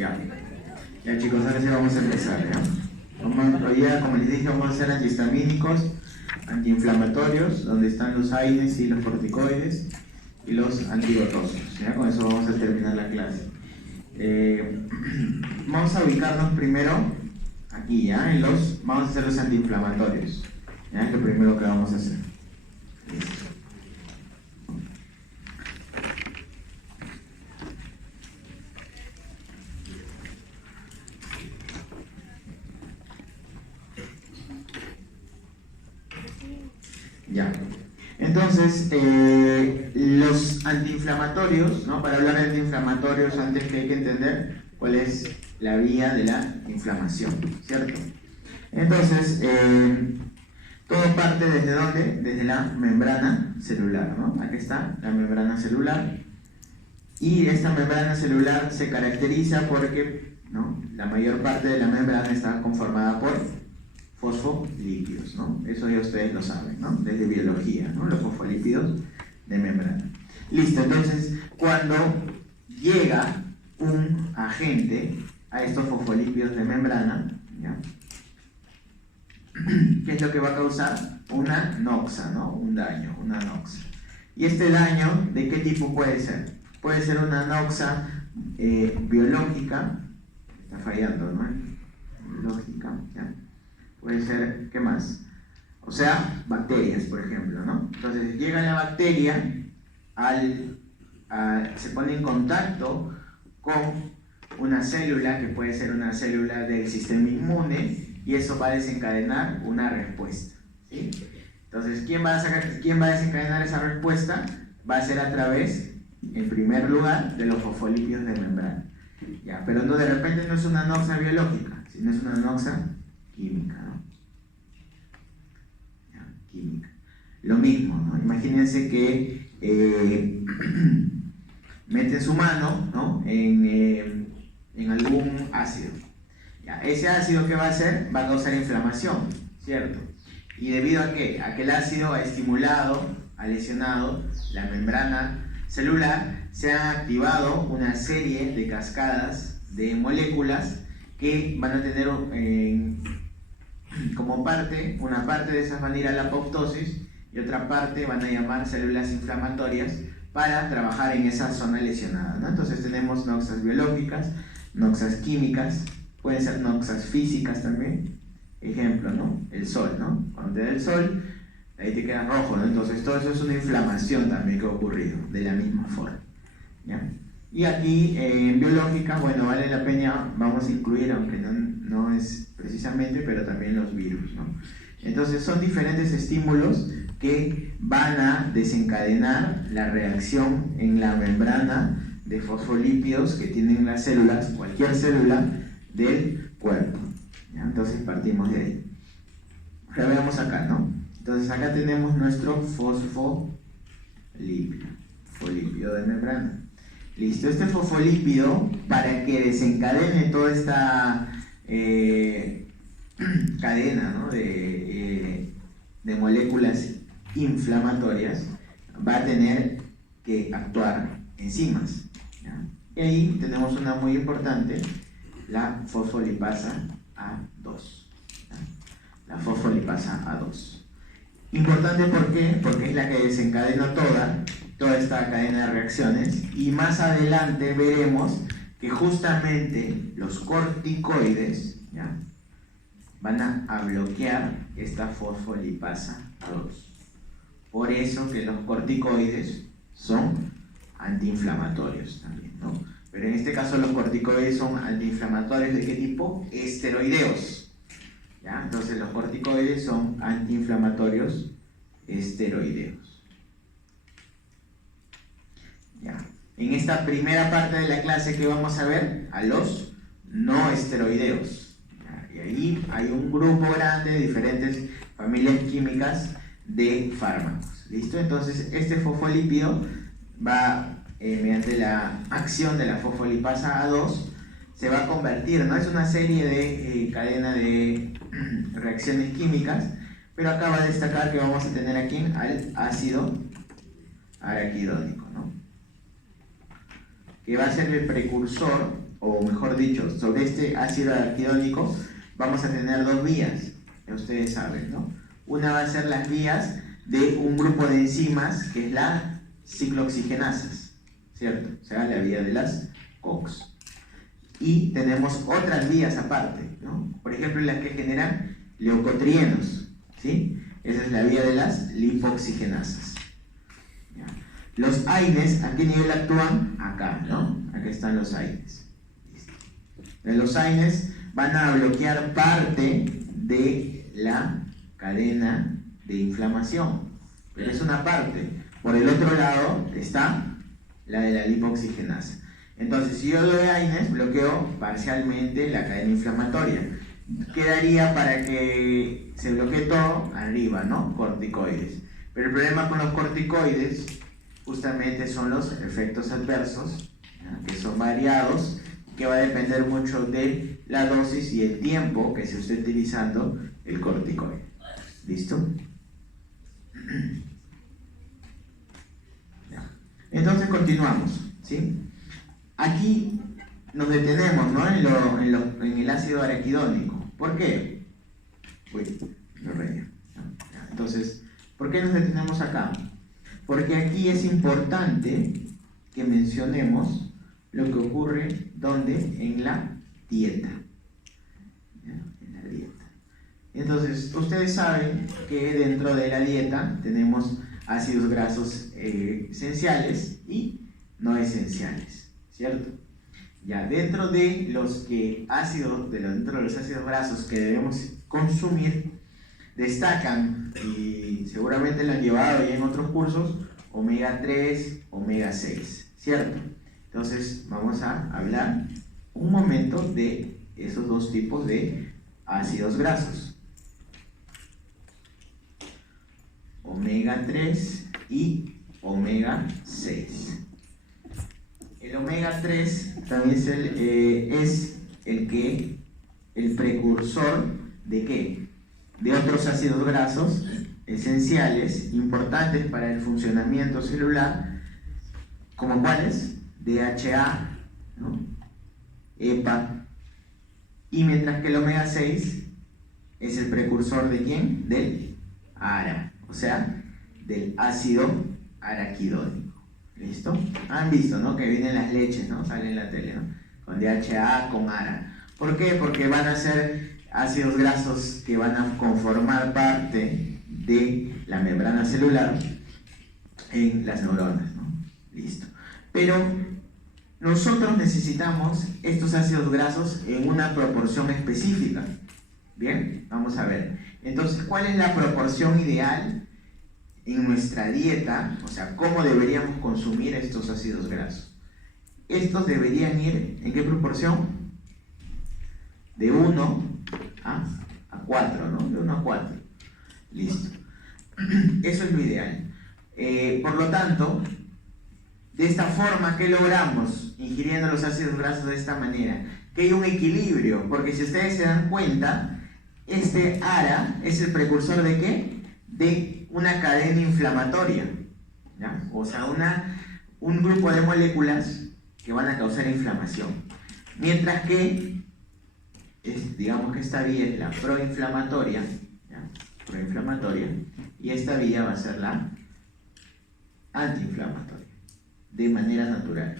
Ya. Ya chicos, ahora sí vamos a empezar, ¿ya? Hoy día, como les dije, vamos a hacer antihistamínicos, antiinflamatorios, donde están los AINES y los corticoides, y los antigotosos, ¿ya? Con eso vamos a terminar la clase. Vamos a ubicarnos primero aquí, ¿ya? Vamos a hacer los antiinflamatorios, ¿ya? Es lo primero que vamos a hacer. Listo. Ya. Entonces, los antiinflamatorios, ¿no? Para hablar de antiinflamatorios, antes que hay que entender cuál es la vía de la inflamación, ¿cierto? Entonces, todo parte ¿desde dónde? Desde la membrana celular, ¿no? Aquí está la membrana celular. Y esta membrana celular se caracteriza porque, ¿no?, la mayor parte de la membrana está conformada por fosfolípidos, ¿no? Eso ya ustedes lo saben, ¿no? Desde biología, ¿no? Los fosfolípidos de membrana. Listo, entonces, cuando llega un agente a estos fosfolípidos de membrana, ¿ya?, ¿qué es lo que va a causar? Una noxa, ¿no? Un daño, una noxa. ¿Y este daño de qué tipo puede ser? Puede ser una noxa biológica, está fallando, ¿no? Biológica, ¿ya? Puede ser, ¿qué más? O sea, bacterias, por ejemplo, ¿no? Entonces llega la bacteria, se pone en contacto con una célula, que puede ser una célula del sistema inmune, y eso va a desencadenar una respuesta, ¿sí? Entonces, ¿quién va a desencadenar esa respuesta? Va a ser a través, en primer lugar, de los fosfolípidos de membrana. Ya, pero no, de repente no es una noxa biológica, sino es una noxa química, ¿no? Ya, química. Lo mismo, ¿no? Imagínense que meten su mano, ¿no?, en algún ácido. Ya, ese ácido, ¿qué va a hacer? Va a causar inflamación, ¿cierto? ¿Y debido a qué? A que el ácido ha estimulado, ha lesionado la membrana celular, se ha activado una serie de cascadas de moléculas que van a tener como parte, una parte de esas van a ir a la apoptosis y otra parte van a llamar células inflamatorias para trabajar en esa zona lesionada, ¿no? Entonces tenemos noxas biológicas, noxas químicas, pueden ser noxas físicas también. Ejemplo, ¿no? El sol, ¿no? Cuando te da el sol, ahí te queda rojo, ¿no? Entonces todo eso es una inflamación también que ha ocurrido, de la misma forma, ¿ya? Y aquí en biológica, bueno, vale la pena, vamos a incluir, aunque no es precisamente, pero también los virus, ¿no? Entonces son diferentes estímulos que van a desencadenar la reacción en la membrana de fosfolípidos que tienen las células, cualquier célula del cuerpo, ¿ya? Entonces partimos de ahí. Ahora veamos acá, ¿no? Entonces acá tenemos nuestro fosfolípido de membrana. Listo, este fosfolípido, para que desencadene toda esta cadena, ¿no?, de moléculas inflamatorias, va a tener que actuar enzimas, ¿ya? Y ahí tenemos una muy importante, la fosfolipasa A2, ¿ya? La fosfolipasa A2. Importante, ¿por qué? Porque es la que desencadena toda esta cadena de reacciones, y más adelante veremos que justamente los corticoides, ¿ya?, van a bloquear esta fosfolipasa A2. Por eso que los corticoides son antiinflamatorios también, ¿no? Pero en este caso los corticoides son antiinflamatorios ¿de qué tipo? Esteroideos, ¿ya? Entonces los corticoides son antiinflamatorios esteroideos. ¿Ya? En esta primera parte de la clase, ¿qué vamos a ver? A los no esteroideos. ¿Ya? Y ahí hay un grupo grande de diferentes familias químicas de fármacos. ¿Listo? Entonces este fosfolípido va, mediante la acción de la fosfolipasa A2, se va a convertir, ¿no? Es una serie de cadena de reacciones químicas, pero acá va a destacar que vamos a tener aquí al ácido araquidónico, ¿no?, que va a ser el precursor o mejor dicho, sobre este ácido araquidónico, vamos a tener dos vías, que ustedes saben, ¿no? Una va a ser las vías de un grupo de enzimas, que es la ciclooxigenasas, ¿cierto? O sea, la vía de las COX. Y tenemos otras vías aparte, ¿no? Por ejemplo, las que generan leucotrienos, ¿sí? Esa es la vía de las lipoxigenasas. ¿Ya? Los AINES, ¿a qué nivel actúan? Acá, ¿no? Acá están los AINES. ¿Listo? Los AINES van a bloquear parte de la cadena de inflamación, pero es una parte. Por el otro lado está la de la lipoxigenasa. Entonces, si yo doy AINES, bloqueo parcialmente la cadena inflamatoria. Quedaría para que se bloquee todo arriba, ¿no? Corticoides. Pero el problema con los corticoides justamente son los efectos adversos, ¿ya? Que son variados, que va a depender mucho de la dosis y el tiempo que se esté utilizando el corticoide. ¿Listo? Ya. Entonces continuamos, ¿sí? Aquí nos detenemos, ¿no? en el ácido araquidónico. ¿Por qué? Uy, lo relleno. Entonces, ¿por qué nos detenemos acá? Porque aquí es importante que mencionemos lo que ocurre ¿dónde? En la dieta. ¿Ya? En la dieta. Entonces, ustedes saben que dentro de la dieta tenemos ácidos grasos esenciales y no esenciales, ¿cierto? Ya, dentro de los ácidos grasos que debemos consumir, destacan, y seguramente lo han llevado ya en otros cursos, omega 3, omega 6, ¿cierto? Entonces vamos a hablar un momento de esos dos tipos de ácidos grasos. Omega 3 y omega 6. El omega 3 también es el precursor ¿de qué? De otros ácidos grasos esenciales, importantes para el funcionamiento celular, como cuáles, DHA, ¿no? EPA, y mientras que el omega 6 es el precursor ¿de quién? Del ARA, o sea, del ácido araquidónico. ¿Listo? Han visto, ¿no? Que vienen las leches, ¿no? Sale en la tele, ¿no? Con DHA, con ARA. ¿Por qué? Porque van a ser ácidos grasos que van a conformar parte de la membrana celular en las neuronas, ¿no? Listo. Pero nosotros necesitamos estos ácidos grasos en una proporción específica. Bien, vamos a ver. Entonces, ¿cuál es la proporción ideal en nuestra dieta? O sea, ¿cómo deberíamos consumir estos ácidos grasos? Estos deberían ir, ¿en qué proporción? De 1 a 4, ¿no? De 1 a 4. Listo. Eso es lo ideal. Por lo tanto, de esta forma, ¿qué logramos? Ingiriendo los ácidos grasos de esta manera. Que hay un equilibrio, porque si ustedes se dan cuenta, este ARA es el precursor ¿de qué? De una cadena inflamatoria, ¿ya? O sea, un grupo de moléculas que van a causar inflamación. Mientras que, digamos que esta vía es la proinflamatoria, ¿ya? Proinflamatoria, y esta vía va a ser la antiinflamatoria, de manera natural.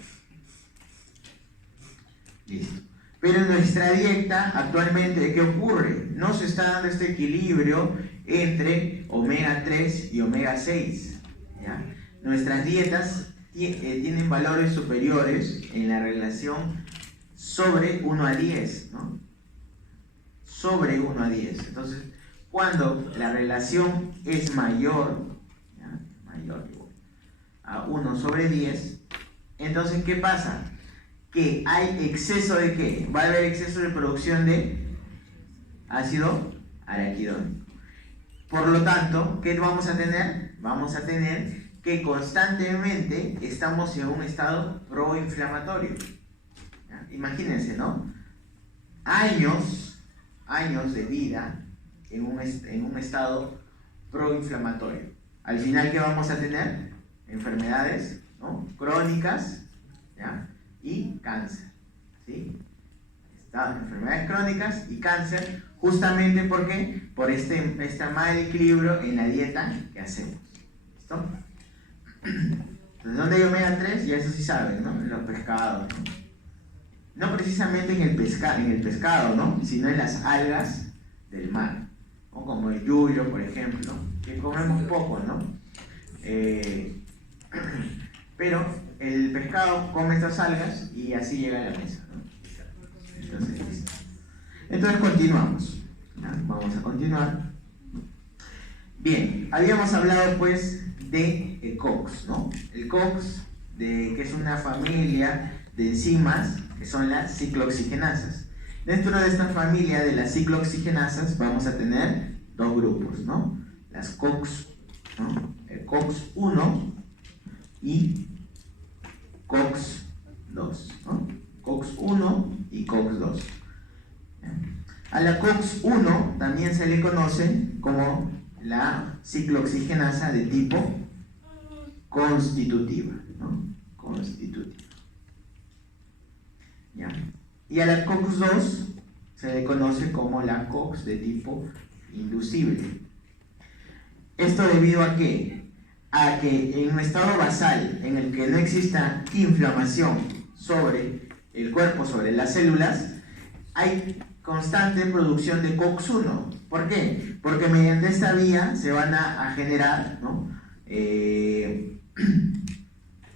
Listo. Pero en nuestra dieta, actualmente, ¿qué ocurre? No se está dando este equilibrio entre omega 3 y omega 6. ¿Ya? Nuestras dietas tienen valores superiores en la relación sobre 1 a 10, ¿no? Sobre 1 a 10. Entonces, cuando la relación es mayor, ¿ya? Mayor a 1 sobre 10, entonces, ¿qué pasa? Que hay exceso de ¿qué? Va a haber exceso de producción de ácido araquidónico. Por lo tanto, ¿qué vamos a tener? Vamos a tener que constantemente estamos en un estado proinflamatorio. ¿Ya? Imagínense, ¿no? Años de vida en un estado proinflamatorio. Al final, ¿qué vamos a tener? Enfermedades, ¿no? Crónicas, ¿ya? Y cáncer, ¿sí? Enfermedades crónicas y cáncer, justamente porque por este mal equilibrio en la dieta que hacemos. ¿Listo? Entonces, ¿dónde hay omega 3? Ya eso sí saben, ¿no? En los pescados, ¿no? No precisamente en el pescado, ¿no? Sino en las algas del mar, ¿no? Como el yuyo, por ejemplo, que comemos poco, ¿no? Pero el pescado come estas algas y así llega a la mesa, ¿no? Entonces continuamos. ¿Ya? Vamos a continuar. Bien, habíamos hablado pues de COX, ¿no? El COX, que es una familia de enzimas que son las ciclooxigenasas. Dentro de esta familia de las ciclooxigenasas vamos a tener dos grupos, ¿no? Las COX, ¿no? El COX-1 y COX-2, ¿no? COX-1 y COX-2. A la COX-1 también se le conoce como la ciclooxigenasa de tipo constitutiva, ¿no? Constitutiva. ¿Ya? Y a la COX-2 se le conoce como la COX de tipo inducible. ¿Esto debido a qué? A que en un estado basal en el que no exista inflamación sobre el cuerpo, sobre las células, hay constante producción de COX-1. ¿Por qué? Porque mediante esta vía se van a generar, ¿no?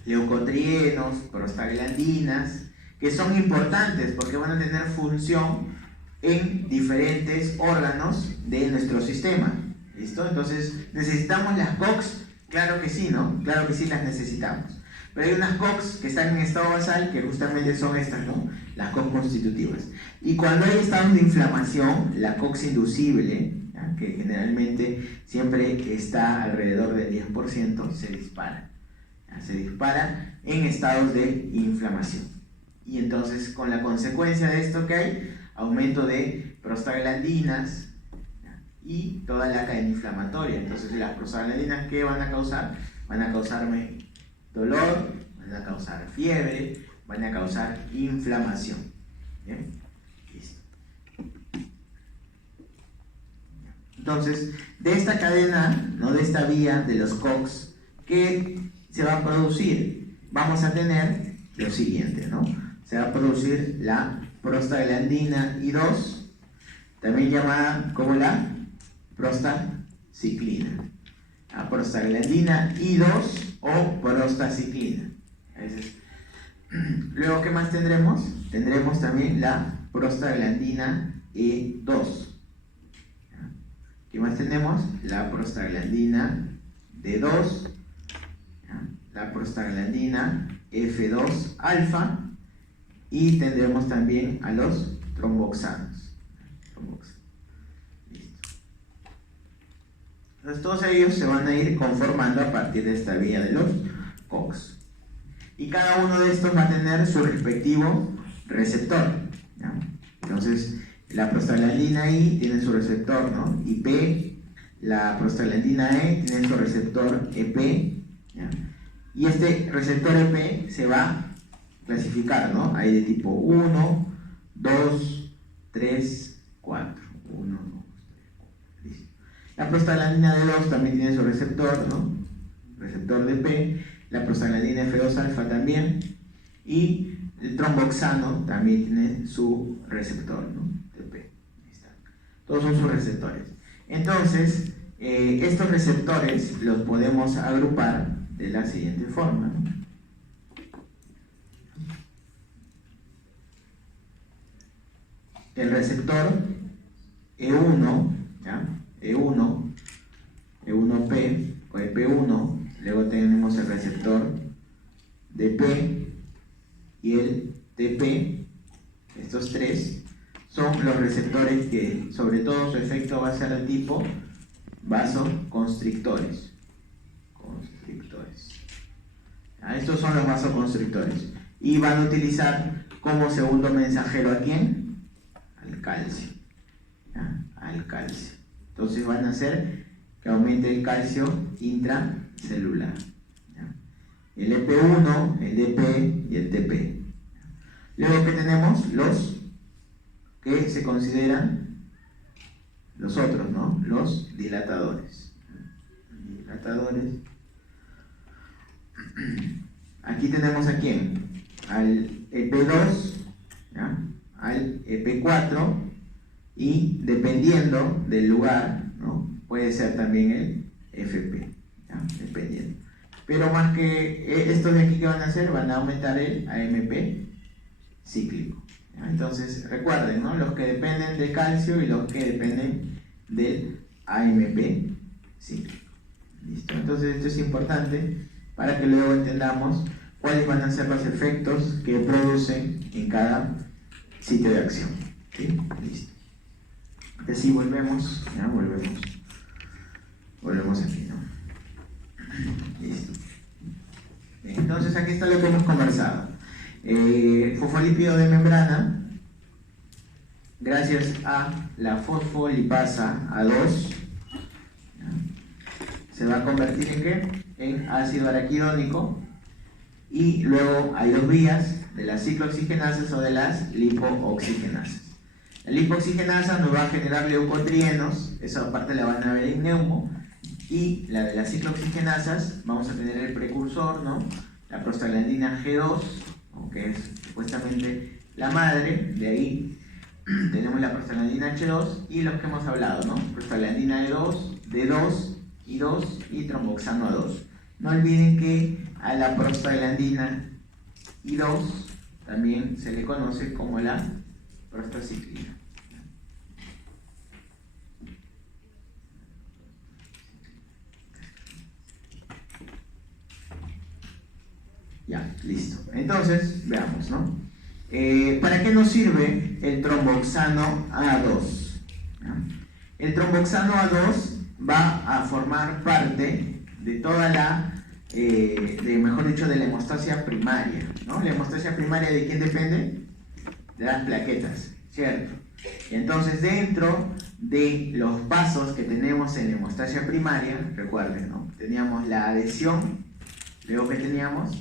Leucotrienos, prostaglandinas, que son importantes porque van a tener función en diferentes órganos de nuestro sistema. ¿Listo? Entonces, ¿necesitamos las COX? Claro que sí, ¿no? Claro que sí las necesitamos. Pero hay unas COX que están en estado basal que justamente son estas, ¿no? Las COX constitutivas. Y cuando hay estados de inflamación, la COX inducible, ¿ya? Que generalmente siempre está alrededor del 10%, se dispara. ¿Ya? Se dispara en estados de inflamación. Y entonces, con la consecuencia de esto que hay, aumento de prostaglandinas, ¿ya? Y toda la cadena inflamatoria. Entonces, las prostaglandinas, ¿qué van a causar? Van a causarme dolor, van a causar fiebre, van a causar inflamación. ¿Bien? Listo. Entonces, de esta cadena, ¿no? De esta vía de los COX, ¿qué se va a producir? Vamos a tener lo siguiente, ¿no? Se va a producir la prostaglandina I2, también llamada como la prostaciclina. La prostaglandina I2 o prostaciclina. Luego, ¿qué más tendremos? Tendremos también la prostaglandina E2. ¿Qué más tenemos? La prostaglandina D2, la prostaglandina F2 alfa, y tendremos también a los tromboxanos. Listo. Entonces, todos ellos se van a ir conformando a partir de esta vía de los COX. Y cada uno de estos va a tener su respectivo receptor, ¿ya? Entonces, la prostaglandina I tiene su receptor, ¿no? IP, la prostaglandina E tiene su receptor EP, ¿ya? Y este receptor EP se va a clasificar, ¿no? Hay de tipo 1, 2, 3, 4. 1, 2, 3, 4. Listo. La prostaglandina D2 también tiene su receptor, ¿no? Receptor de P. La prostaglandina F2 alfa también. Y el tromboxano también tiene su receptor, ¿no? De P. Ahí está. Todos son sus receptores. Entonces, estos receptores los podemos agrupar de la siguiente forma, ¿no? El receptor E1, ¿ya? E1P o EP1, luego tenemos el receptor DP y el TP. Estos tres son los receptores que, sobre todo, su efecto va a ser de tipo vasoconstrictores. Estos son los vasoconstrictores y van a utilizar como segundo mensajero ¿a quién? Al calcio. ¿Ya? Al calcio. Entonces van a hacer que aumente el calcio intracelular. ¿Ya? El EP1, el DP y el TP. Luego que tenemos los que se consideran los otros, ¿no? Los dilatadores. Dilatadores. Aquí tenemos a quién, al EP2, ¿ya? Al EP4 y dependiendo del lugar, ¿no? Puede ser también el FP, ¿ya? Dependiendo. Pero más que estos de aquí que van a hacer, van a aumentar el AMP cíclico, ¿ya? Entonces recuerden, ¿no? Los que dependen de calcio y los que dependen del AMP cíclico. ¿Listo? Entonces esto es importante para que luego entendamos cuáles van a ser los efectos que producen en cada sitio de acción. ¿Sí? Listo. Entonces si volvemos, ¿ya? Volvemos aquí, ¿no? Listo. Bien, entonces aquí está lo que hemos conversado. Fosfolípido de membrana, gracias a la fosfolipasa A2, ¿ya? Se va a convertir en ¿qué? En ácido araquidónico, y luego hay dos vías, de las ciclooxigenasas o de las lipooxigenasas. La lipooxigenasa nos va a generar leucotrienos, esa parte la van a ver en neumo, y la de las ciclooxigenasas vamos a tener el precursor, ¿no? La prostaglandina G2, ¿no? Que es supuestamente la madre, de ahí tenemos la prostaglandina H2 y los que hemos hablado, ¿no? Prostaglandina E2, D2, I2 y tromboxano A2. No olviden que a la prostaglandina I2 también se le conoce como la prostaciclina. Ya, listo. Entonces, veamos, ¿no? ¿Para qué nos sirve el tromboxano A2? ¿Ya? El tromboxano A2 va a formar parte de toda la, mejor dicho, de la hemostasia primaria, ¿no? La hemostasia primaria, ¿de quién depende? De las plaquetas, ¿cierto? Y entonces dentro de los pasos que tenemos en la hemostasia primaria, recuerden, ¿no? Teníamos la adhesión, luego que teníamos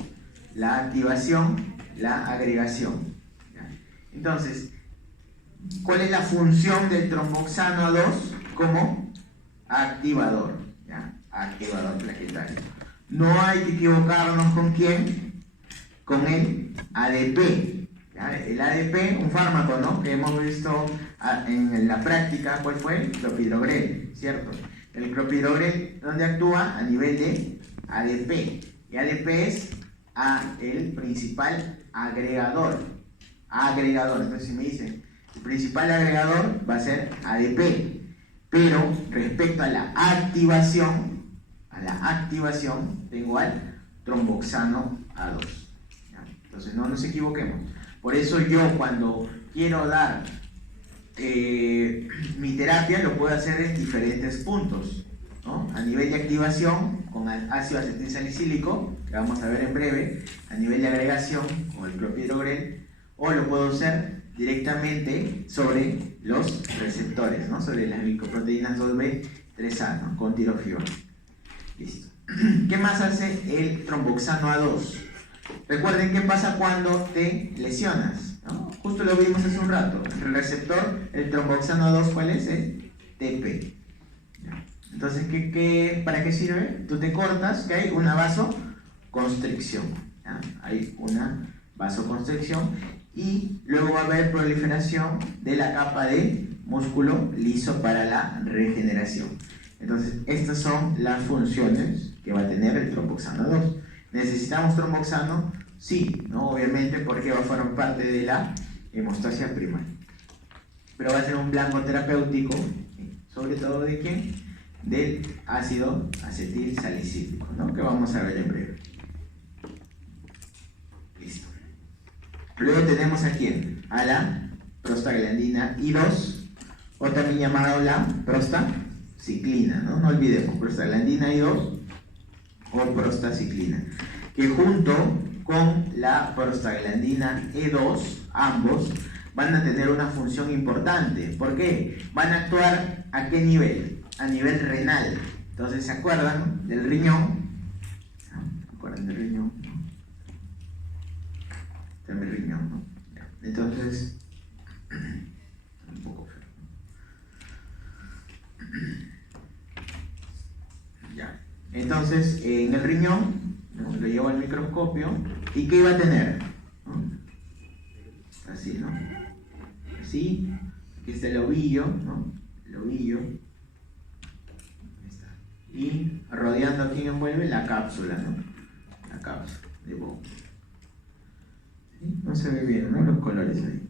la activación, la agregación, ¿ya? Entonces, ¿cuál es la función del tromboxano A2? Como activador, ¿ya? Activador plaquetario. No hay que equivocarnos con quién, con el ADP, ¿ya? El ADP, un fármaco, ¿no? Que hemos visto en la práctica. ¿Cuál fue? El clopidogrel, ¿cierto? El clopidogrel, ¿dónde actúa? A nivel de ADP, y ADP es el principal agregador. Entonces si me dicen el principal agregador va a ser ADP, pero respecto a la activación tengo al tromboxano A2, ¿ya? Entonces no nos equivoquemos. Por eso yo cuando quiero dar mi terapia lo puedo hacer en diferentes puntos, ¿no? A nivel de activación con ácido acetilsalicílico, que vamos a ver en breve, a nivel de agregación con el clopidogrel, o lo puedo hacer directamente sobre los receptores, ¿no? Sobre las glicoproteínas 2B3A, ¿no? Con tirofibra. Listo. ¿Qué más hace el tromboxano A2? Recuerden qué pasa cuando te lesionas, ¿no? Justo lo vimos hace un rato. El receptor, el tromboxano A2, ¿cuál es? El TP. Entonces, ¿para qué sirve? Tú te cortas, que hay una vasoconstricción, ¿ya? Hay una vasoconstricción y luego va a haber proliferación de la capa de músculo liso para la regeneración. Entonces, estas son las funciones que va a tener el tromboxano 2. ¿Necesitamos tromboxano? Sí, ¿no? Obviamente, porque va a formar parte de la hemostasia primaria. Pero va a ser un blanco terapéutico, sobre todo ¿de quién? Del ácido acetilsalicílico, ¿no? Que vamos a ver en breve. Listo. Luego tenemos a quién? A la prostaglandina I2, o también llamada la prostaciclina, ¿no? No olvidemos, prostaglandina I2 o prostaciclina, que junto con la prostaglandina E2, ambos van a tener una función importante. ¿Por qué? Van a actuar ¿a qué nivel? A nivel renal. Entonces, ¿se acuerdan del riñón? ¿Se acuerdan del riñón? Está en el riñón, ¿no? Ya. Entonces, un poco feo. Ya. Entonces, en el riñón, ¿no? Lo llevo al microscopio. ¿Y qué iba a tener? ¿No? Así, ¿no? Así. Aquí está el ovillo, ¿no? El ovillo. Ahí está. Y rodeando aquí envuelve la cápsula, ¿no? La cápsula de Bowman. ¿Sí? No se ve bien, ¿no? Los colores ahí.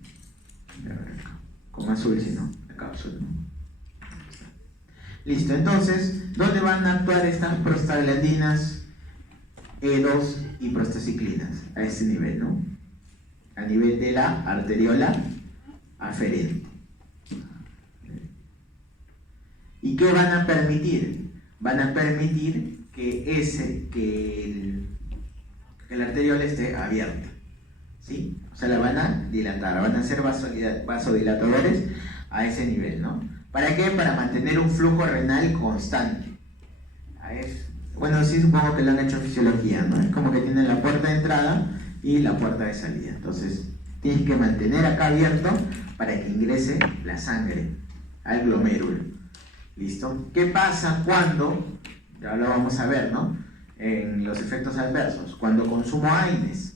Con azul, si no, la cápsula, ¿no? Listo, entonces, ¿dónde van a actuar estas prostaglandinas E2 y prostaciclinas? A ese nivel, ¿no? A nivel de la arteriola aferente. ¿Y qué van a permitir? Van a permitir que el arteriola esté abierta, ¿sí? O sea, la van a dilatar, van a ser vasodilatadores a ese nivel, ¿no? ¿Para qué? Para mantener un flujo renal constante. Bueno, sí, supongo que lo han hecho en fisiología, ¿no? Es como que tienen la puerta de entrada y la puerta de salida. Entonces, tienes que mantener acá abierto para que ingrese la sangre al glomérulo. ¿Listo? ¿Qué pasa cuando, ya lo vamos a ver, ¿no? En los efectos adversos, cuando consumo AINES,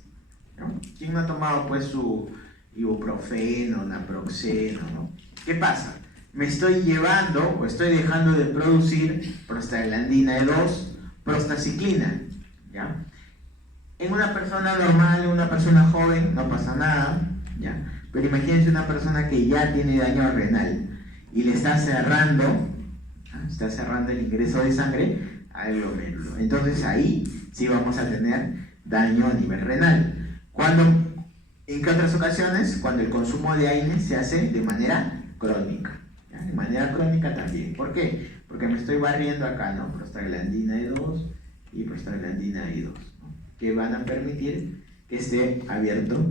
¿no? ¿Quién no ha tomado pues su ibuprofeno, naproxeno, ¿no? ¿Qué pasa? Me estoy llevando o estoy dejando de producir prostaglandina E2, prostaciclina, ¿ya? En una persona normal, en una persona joven, no pasa nada, ¿ya? Pero imagínense una persona que ya tiene daño renal y le está cerrando el ingreso de sangre al glomérulo. Entonces ahí sí vamos a tener daño a nivel renal. ¿En qué otras ocasiones? Cuando el consumo de AINES se hace de manera crónica. ¿Ya? De manera crónica también. ¿Por qué? Porque me estoy barriendo acá, ¿no? Prostaglandina E2 y prostaglandina I2, ¿no? Que van a permitir que esté abierto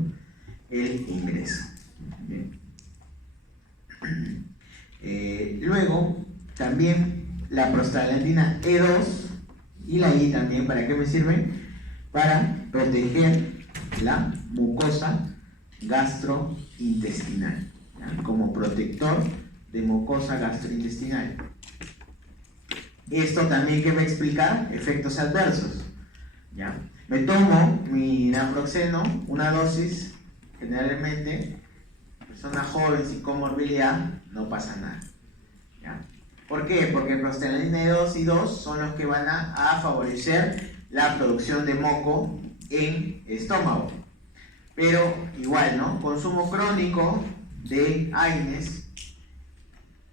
el ingreso. Bien. Luego, también la prostaglandina E2 y la I también, ¿para qué me sirve? Para proteger la mucosa gastrointestinal, ¿ya? Como protector de mucosa gastrointestinal. Esto también, ¿qué va a explicar? Efectos adversos, ¿ya? Me tomo mi naproxeno, una dosis, generalmente, persona joven sin comorbilidad, no pasa nada, ¿ya? ¿Por qué? Porque prostaglandina E2 y 2 son los que van a favorecer la producción de moco en estómago. Pero igual, ¿no? Consumo crónico de AINES,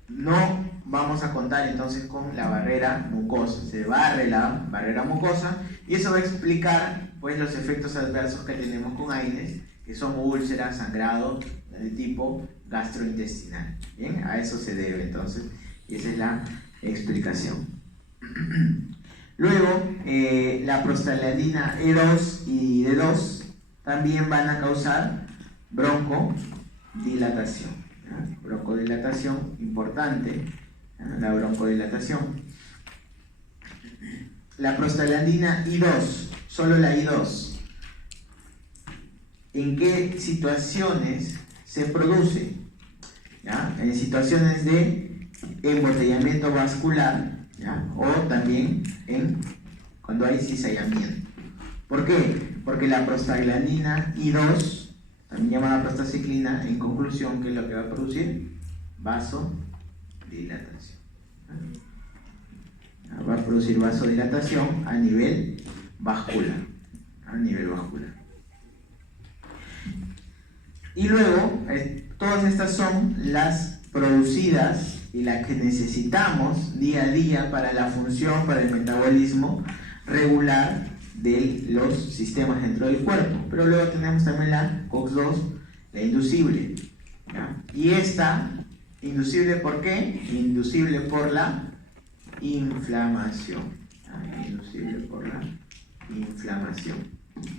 no vamos a contar entonces con la barrera mucosa. Se barre la barrera mucosa y eso va a explicar pues los efectos adversos que tenemos con AINES, que son úlceras, sangrado de tipo gastrointestinal. Bien, a eso se debe entonces, y esa es la explicación. Luego, la prostaglandina E2 y D2 también van a causar broncodilatación, ¿ya? Broncodilatación importante, ¿ya? La broncodilatación. La prostaglandina I2, solo la I2, ¿en qué situaciones se produce? ¿Ya? En situaciones de embotellamiento vascular, ¿ya? O también cuando hay cizallamiento. ¿Por qué? Porque la prostaglandina I2, también llamada prostaciclina, en conclusión, ¿qué es lo que va a producir? Vasodilatación. Va a producir vasodilatación a nivel vascular. Y luego, todas estas son las producidas y las que necesitamos día a día para la función, para el metabolismo regular de los sistemas dentro del cuerpo. Pero luego tenemos también la COX-2, la inducible, ¿ya? Y esta, inducible ¿por qué? Inducible por la inflamación, ¿ya? Inducible por la inflamación.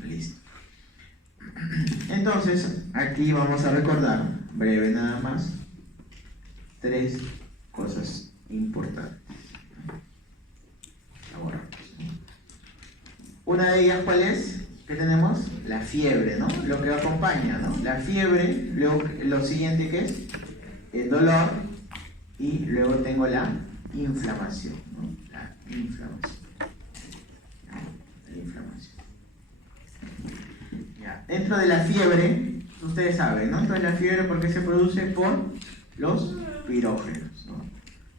Listo. Entonces, aquí vamos a recordar, breve nada más, 3 cosas importantes. Ahora, una de ellas, ¿cuál es? ¿qué tenemos? La fiebre, ¿no? Lo que acompaña, ¿no? La fiebre, luego lo siguiente que es el dolor y luego tengo la inflamación, ¿no? La inflamación. La inflamación. Ya. Dentro de la fiebre, ustedes saben, ¿no? Dentro de la fiebre, ¿por qué se produce? Por los pirógenos, ¿no?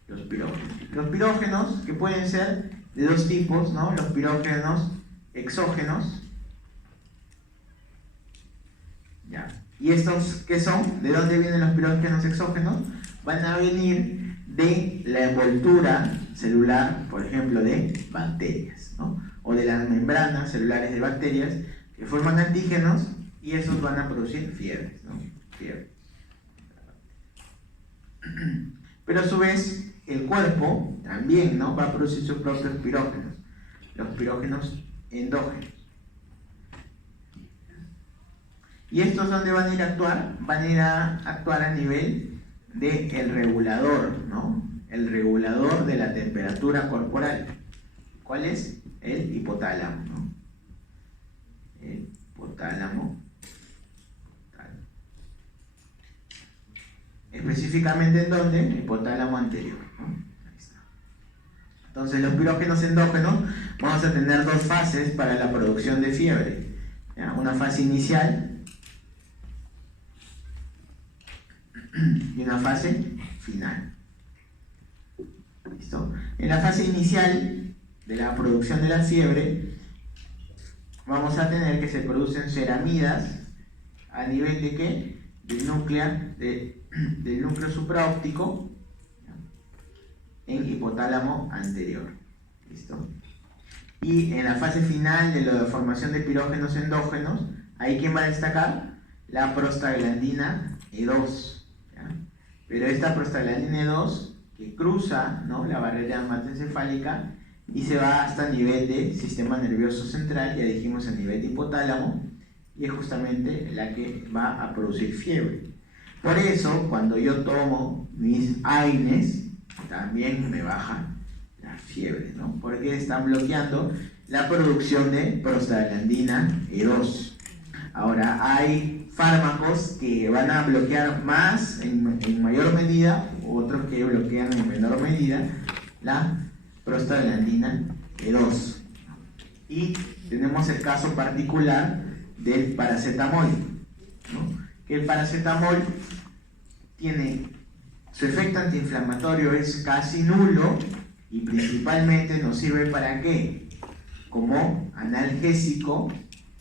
Los pirógenos. Los pirógenos, que pueden ser de dos tipos, ¿no? Los pirógenos exógenos. Ya. ¿Y estos qué son? ¿De dónde vienen los pirógenos exógenos? Van a venir de la envoltura celular, por ejemplo, de bacterias, ¿no? O de las membranas celulares de bacterias que forman antígenos y esos van a producir fiebres, ¿no? Fiebres. Pero a su vez, el cuerpo también, ¿no? Va a producir sus propios pirógenos, los pirógenos endógenos. ¿Y estos dónde van a ir a actuar? Van a ir a actuar a nivel del regulador, ¿no? El regulador de la temperatura corporal. ¿Cuál es? El hipotálamo, ¿no? El hipotálamo. Específicamente en dónde? El hipotálamo anterior, ¿no? Ahí está. Entonces los pirógenos endógenos vamos a tener dos fases para la producción de fiebre, ¿ya? Una fase inicial y una fase final. ¿Listo? En la fase inicial de la producción de la fiebre vamos a tener que se producen ceramidas a nivel de ¿qué? Del núcleo supraóptico, ¿ya? En hipotálamo anterior. ¿Listo? Y en la fase final de la formación de pirógenos endógenos, ¿ahí quién va a destacar? La prostaglandina E2. ¿Ya? Pero esta prostaglandina E2 que cruza, ¿no? La barrera hematoencefálica y se va hasta el nivel de sistema nervioso central, ya dijimos a nivel de hipotálamo, y es justamente la que va a producir fiebre. Por eso, cuando yo tomo mis AINES, también me baja la fiebre, ¿no? Porque están bloqueando la producción de prostaglandina E2. Ahora, hay fármacos que van a bloquear más en mayor medida, otros que bloquean en menor medida la prostaglandina E2. Y tenemos el caso particular del paracetamol, ¿no? Que el paracetamol tiene su efecto antiinflamatorio es casi nulo y principalmente nos sirve ¿para qué? Como analgésico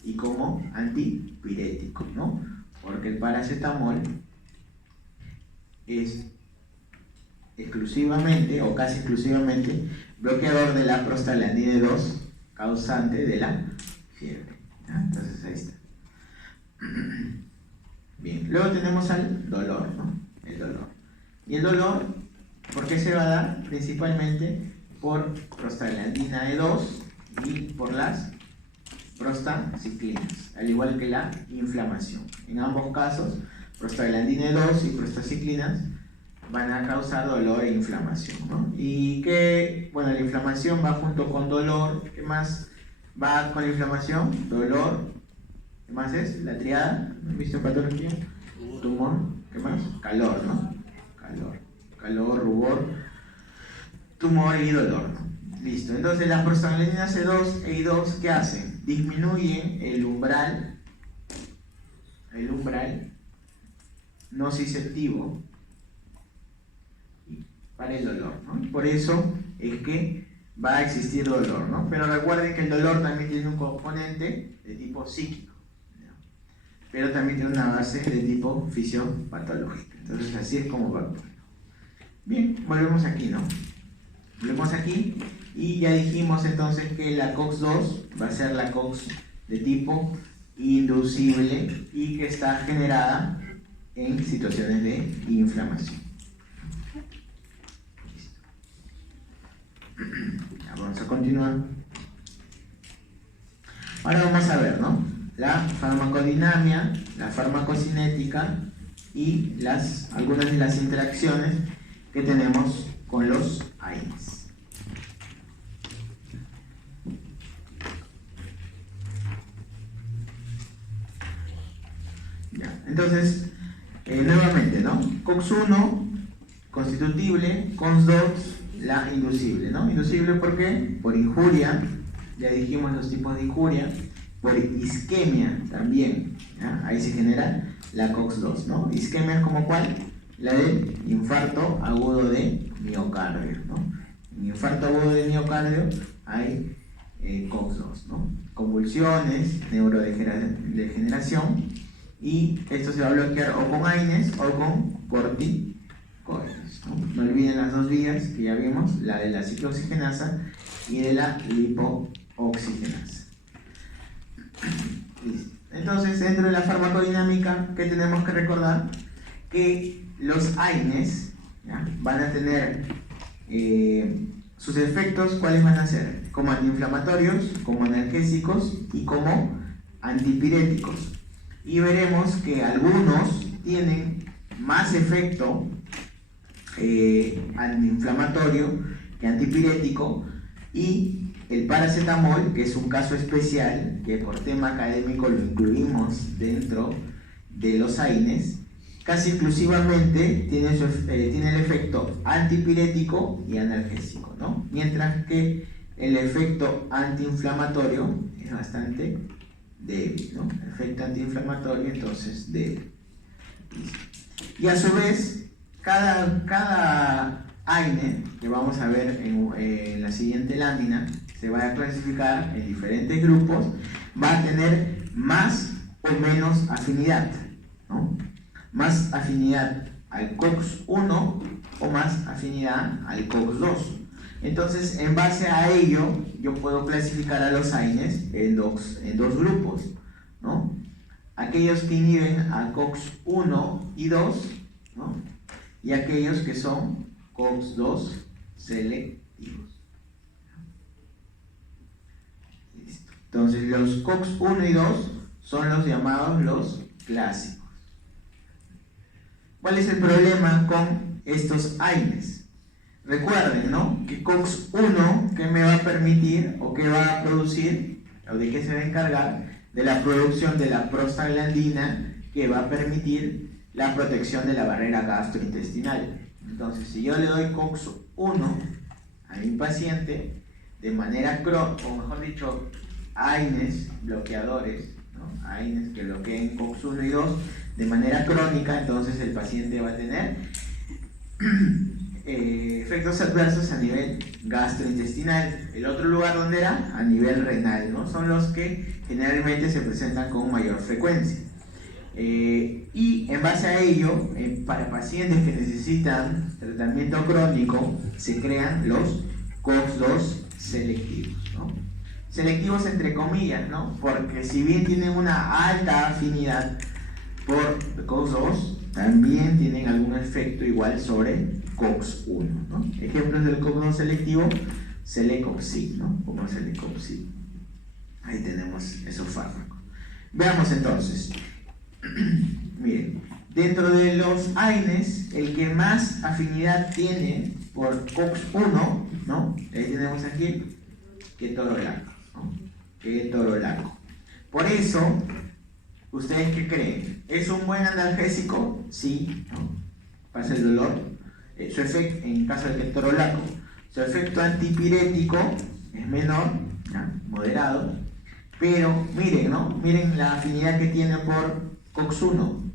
y como antipirético, ¿no? Porque el paracetamol es exclusivamente o casi exclusivamente bloqueador de la prostaglandina 2 causante de la fiebre, ¿no? Entonces ahí está. Bien, luego tenemos al dolor, ¿no? El dolor. Y el dolor, ¿por qué se va a dar? Principalmente por prostaglandina E2 y por las prostaciclinas, al igual que la inflamación. En ambos casos, prostaglandina E2 y prostaciclinas van a causar dolor e inflamación, ¿no? Y que, bueno, la inflamación va junto con dolor. ¿Qué más va con la inflamación? Dolor. ¿Qué más es? La triada. ¿Han visto patología? Tumor. ¿Qué más? Calor, ¿no? Calor, rubor, tumor y dolor, ¿no? Listo. Entonces las prostaglandinas E2 e I2, ¿qué hacen? Disminuyen el umbral nociceptivo para el dolor, ¿no? Por eso es que va a existir dolor, ¿no? Pero recuerden que el dolor también tiene un componente de tipo psíquico, ¿no? Pero también tiene una base de tipo fisiopatológica. Entonces así es como va a actuar. Bien, volvemos aquí, ¿no? Volvemos aquí y ya dijimos entonces que la COX-2 va a ser la COX de tipo inducible y que está generada en situaciones de inflamación. Ya, vamos a continuar. Ahora vamos a ver, ¿no? La farmacodinamia, la farmacocinética y algunas de las interacciones que tenemos con los AINES. Ya. Entonces, nuevamente, ¿no? COX-1, constitutible, COX-2, la inducible, ¿no? Inducible, ¿por qué? Por injuria, ya dijimos los tipos de injuria, por isquemia también, ¿ya? Ahí se genera la COX-2, ¿no? Isquemia es como ¿cuál? La del infarto agudo de miocardio, ¿no? En infarto agudo de miocardio hay COX-2, ¿no? Convulsiones, neurodegeneración, y esto se va a bloquear o con AINES o con corticoides, ¿no? No olviden las dos vías que ya vimos, la de la ciclooxigenasa y de la lipooxigenasa. Listo. Entonces, dentro de la farmacodinámica, ¿qué tenemos que recordar? Que los AINES, ¿ya?, van a tener sus efectos, ¿cuáles van a ser? Como antiinflamatorios, como analgésicos y como antipiréticos. Y veremos que algunos tienen más efecto antiinflamatorio que antipirético, y el paracetamol, que es un caso especial, que por tema académico lo incluimos dentro de los AINES, casi exclusivamente tiene el efecto antipirético y analgésico, ¿no? Mientras que el efecto antiinflamatorio es bastante débil, ¿no? Efecto antiinflamatorio, entonces, débil. Y a su vez, cada AINE, que vamos a ver en la siguiente lámina, se va a clasificar en diferentes grupos, va a tener más o menos afinidad, ¿no? Más afinidad al COX-1 o más afinidad al COX-2. Entonces, en base a ello, yo puedo clasificar a los AINES en dos grupos, ¿no? Aquellos que inhiben a COX-1 y 2, ¿no? Y aquellos que son COX-2 selectivos. Listo. Entonces, los COX-1 y 2 son los llamados los clásicos. ¿Cuál es el problema con estos AINES? Recuerden, ¿no?, que COX-1, ¿qué me va a permitir o qué va a producir, o de qué se va a encargar? De la producción de la prostaglandina, que va a permitir la protección de la barrera gastrointestinal. Entonces, si yo le doy COX-1 a mi paciente de manera crónica, o mejor dicho, AINES bloqueadores, ¿no?, AINES que bloqueen COX-1 y 2 de manera crónica, entonces el paciente va a tener efectos adversos a nivel gastrointestinal. El otro lugar donde era a nivel renal, ¿no? Son los que generalmente se presentan con mayor frecuencia. Y en base a ello, para pacientes que necesitan tratamiento crónico, se crean los COX-2 selectivos, ¿no? Selectivos entre comillas, ¿no? Porque si bien tienen una alta afinidad por COX-2, también tienen algún efecto igual sobre COX-1, ¿no? Ejemplos del COX-2 selectivo, Celecoxib, ¿no? Como Celecoxib. Ahí tenemos esos fármacos. Veamos entonces. Miren, dentro de los AINES, el que más afinidad tiene por COX-1, ¿no? Ahí tenemos aquí ketorolaco, ¿no? Ketorolaco. Por eso, ¿ustedes qué creen? ¿Es un buen analgésico? Sí, ¿no? Pasa el dolor. Su efecto, en caso de ketorolaco, su efecto antipirético es menor, ¿no?, moderado, pero miren, ¿no? Miren la afinidad que tiene por COX-1,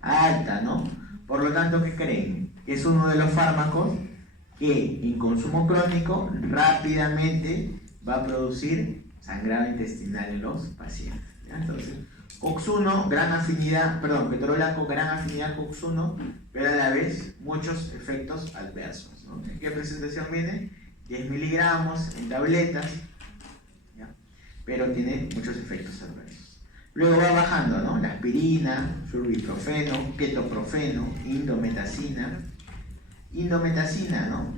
alta, ¿no? Por lo tanto, ¿qué creen? Es uno de los fármacos que en consumo crónico rápidamente va a producir sangrado intestinal en los pacientes, ¿ya? Entonces, COX-1, gran afinidad, ketorolaco, gran afinidad COX-1, pero a la vez muchos efectos adversos, ¿no? ¿En qué presentación viene? 10 miligramos en tabletas, ¿ya? Pero tiene muchos efectos adversos. Luego va bajando, ¿no? La aspirina, flurbiprofeno, ketoprofeno, indometacina. Indometacina, ¿no?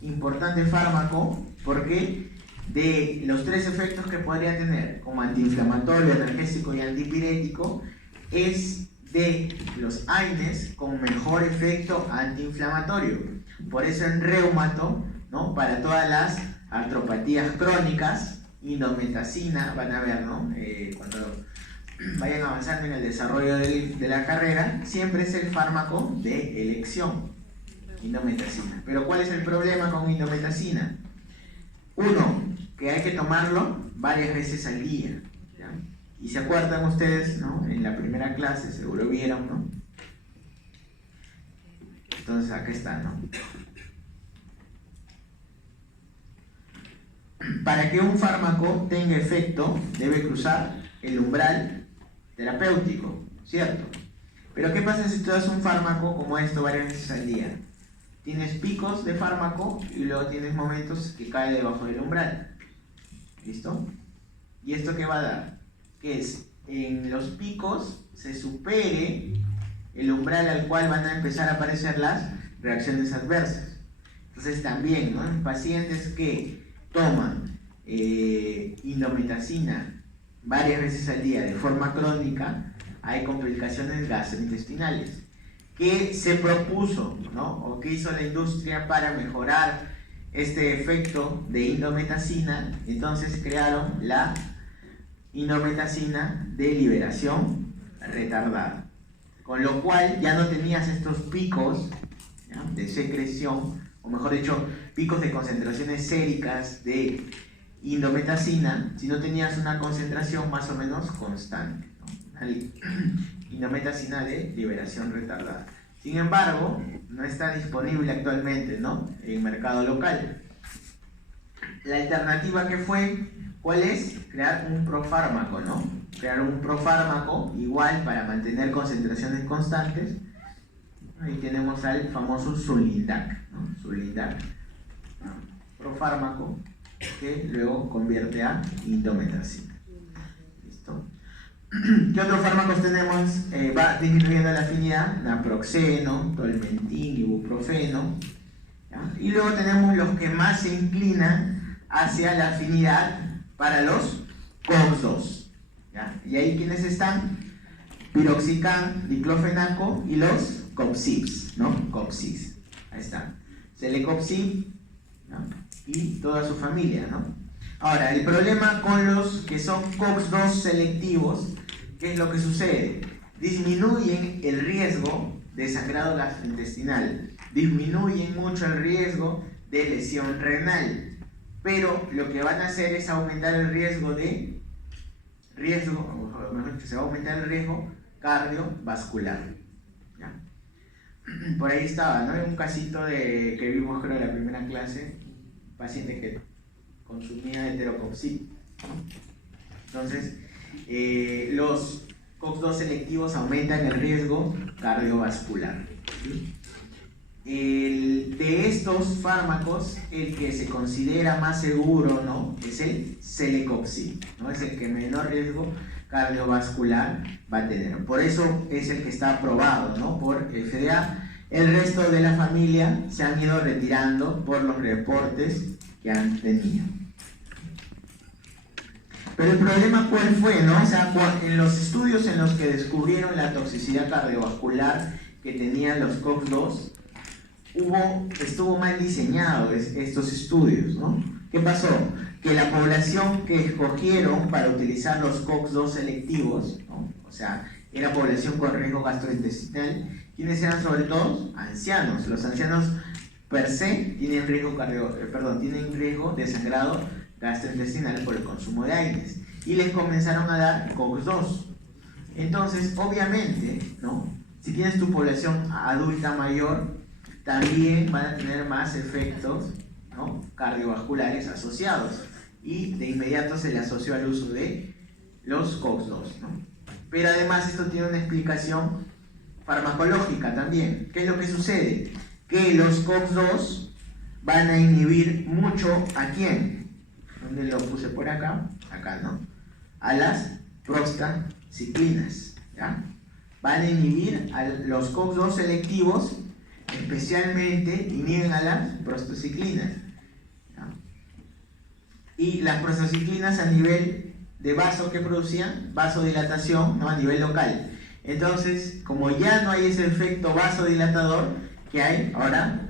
Importante fármaco porque de los tres efectos que podría tener como antiinflamatorio, analgésico y antipirético, es de los AINES con mejor efecto antiinflamatorio. Por eso en reumato, ¿no?, para todas las artropatías crónicas, indometacina, van a ver, ¿no? Cuando vayan avanzando en el desarrollo de la carrera, siempre es el fármaco de elección, indometacina. Pero ¿cuál es el problema con indometacina? Uno, que hay que tomarlo varias veces al día, ¿ya? Y se acuerdan ustedes, ¿no? En la primera clase seguro vieron, ¿no? Entonces acá está, ¿no? Para que un fármaco tenga efecto, debe cruzar el umbral terapéutico, ¿cierto? Pero ¿qué pasa si tú das un fármaco como esto varias veces al día? Tienes picos de fármaco y luego tienes momentos que cae debajo del umbral. ¿Listo? ¿Y esto qué va a dar? Que es, en los picos se supere el umbral al cual van a empezar a aparecer las reacciones adversas. Entonces también, ¿no? En pacientes que toman indometacina varias veces al día de forma crónica, hay complicaciones gastrointestinales. ¿Qué se propuso, ¿no? O qué hizo la industria para mejorar este efecto de indometacina? Entonces crearon la indometacina de liberación retardada, con lo cual ya no tenías estos picos, ¿ya?, de secreción, o mejor dicho, picos de concentraciones séricas de indometacina, sino tenías una concentración más o menos constante, ¿no? Indometacina de liberación retardada. Sin embargo, no está disponible actualmente, ¿no?, en mercado local. La alternativa que fue, ¿cuál es? Crear un profármaco, ¿no? Crear un profármaco igual para mantener concentraciones constantes. Ahí tenemos al famoso Sulindac, ¿no? Sulindac, profármaco que luego convierte a indometacina. ¿Listo? ¿Qué otros fármacos tenemos? Va disminuyendo la afinidad: naproxeno, tolmentin, ibuprofeno, ¿ya? Y luego tenemos los que más se inclinan hacia la afinidad para los COX-2, ¿ya? Y ahí, ¿quiénes están? Piroxicam, diclofenaco y los COPSIBs, ¿no? COPSIBs, ahí están. Celecoxib, ¿no?, y toda su familia, ¿no? Ahora, el problema con los que son COX-2 selectivos, ¿qué es lo que sucede? Disminuyen el riesgo de sangrado gastrointestinal, disminuyen mucho el riesgo de lesión renal, pero lo que van a hacer es aumentar el riesgo, se va a aumentar el riesgo cardiovascular, ¿ya? Por ahí estaba, ¿no? Un casito que vimos, creo, en la primera clase, un paciente que consumía heterocoxib, ¿no? Entonces, los COX-2 selectivos aumentan el riesgo cardiovascular, ¿sí? De estos fármacos, el que se considera más seguro, ¿no?, es el celecoxib, ¿no? Es el que menor riesgo cardiovascular va a tener. Por eso es el que está aprobado, ¿no?, por FDA. El resto de la familia se han ido retirando por los reportes que han tenido. Pero el problema, ¿cuál fue, no? O sea, en los estudios en los que descubrieron la toxicidad cardiovascular que tenían los COX-2, estuvo mal diseñado estos estudios, ¿no? ¿Qué pasó? Que la población que escogieron para utilizar los COX-2 selectivos, ¿no?, o sea, era población con riesgo gastrointestinal. ¿Quiénes eran sobre todo? Ancianos. Los ancianos per se tienen riesgo de sangrado gastrointestinal por el consumo de AINES, y les comenzaron a dar COX-2. Entonces, obviamente, ¿no?, si tienes tu población adulta mayor, también van a tener más efectos, ¿no?, cardiovasculares asociados, y de inmediato se le asoció al uso de los COX-2, ¿no? Pero además esto tiene una explicación farmacológica también. ¿Qué es lo que sucede? Que los COX-2 van a inhibir mucho ¿a quién? ¿Dónde lo puse? Por acá, ¿no? A las prostaciclinas, ¿ya? Van a inhibir a los COX-2 selectivos, especialmente inhiben a las prostaciclinas, ¿ya? Y las prostaciclinas, a nivel de vaso, que producían vasodilatación, ¿no?, a nivel local. Entonces, como ya no hay ese efecto vasodilatador, ¿qué hay? Ahora,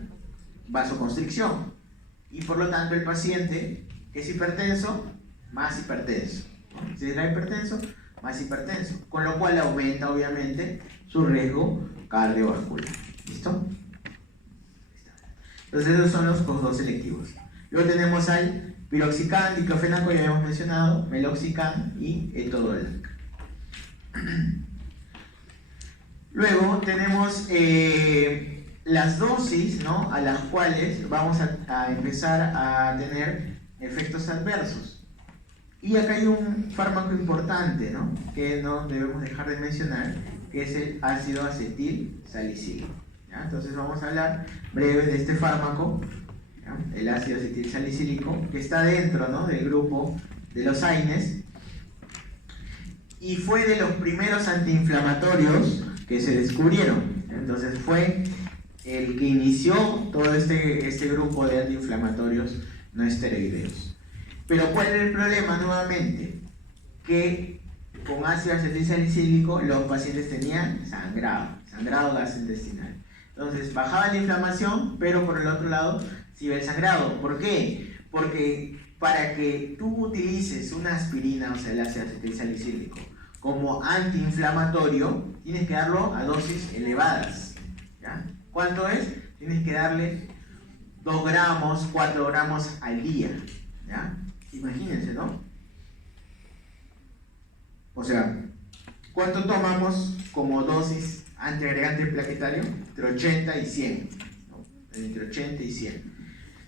vasoconstricción. Y por lo tanto, el paciente que es hipertenso, más hipertenso, ¿no? Si era hipertenso, más hipertenso, con lo cual aumenta obviamente su riesgo cardiovascular. ¿Listo? Entonces esos son los COX-2 selectivos. Luego tenemos al piroxicam, diclofenaco, ya habíamos mencionado, meloxicam y etodolac. Luego tenemos las dosis, ¿no?, a las cuales vamos a empezar a tener efectos adversos. Y acá hay un fármaco importante, ¿no?, que no debemos dejar de mencionar, que es el ácido acetil salicílico. ¿Ya? Entonces vamos a hablar breve de este fármaco, ¿ya?, el ácido acetil salicílico, que está dentro, ¿no?, del grupo de los AINES, y fue de los primeros antiinflamatorios que se descubrieron. Entonces fue el que inició todo este grupo de antiinflamatorios no esteroideos. Pero ¿cuál es el problema nuevamente? Que con ácido acetil salicílico los pacientes tenían sangrado gastrointestinal. Entonces bajaba la inflamación, pero por el otro lado se iba el sangrado. ¿Por qué? Porque para que tú utilices una aspirina, o sea el ácido acetil salicílico, como antiinflamatorio, tienes que darlo a dosis elevadas. ¿Ya? ¿Cuánto es? Tienes que darle 2 gramos, 4 gramos al día. ¿Ya? Imagínense, ¿no? O sea, ¿cuánto tomamos como dosis antiagregante plaquetario? Entre 80 y 100. ¿No? Entre 80 y 100.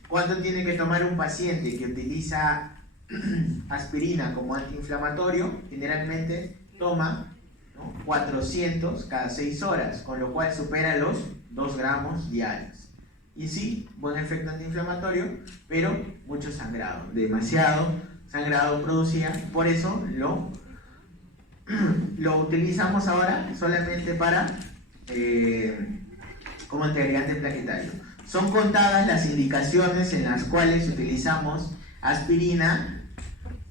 ¿Cuánto tiene que tomar un paciente que utiliza aspirina como antiinflamatorio? Generalmente toma, ¿no?, 400 cada 6 horas, con lo cual supera los 2 gramos diarios. Y sí, buen efecto antiinflamatorio, pero mucho sangrado, demasiado sangrado producía, por eso lo utilizamos ahora solamente para como antiagregante plaquetario. Son contadas las indicaciones en las cuales utilizamos aspirina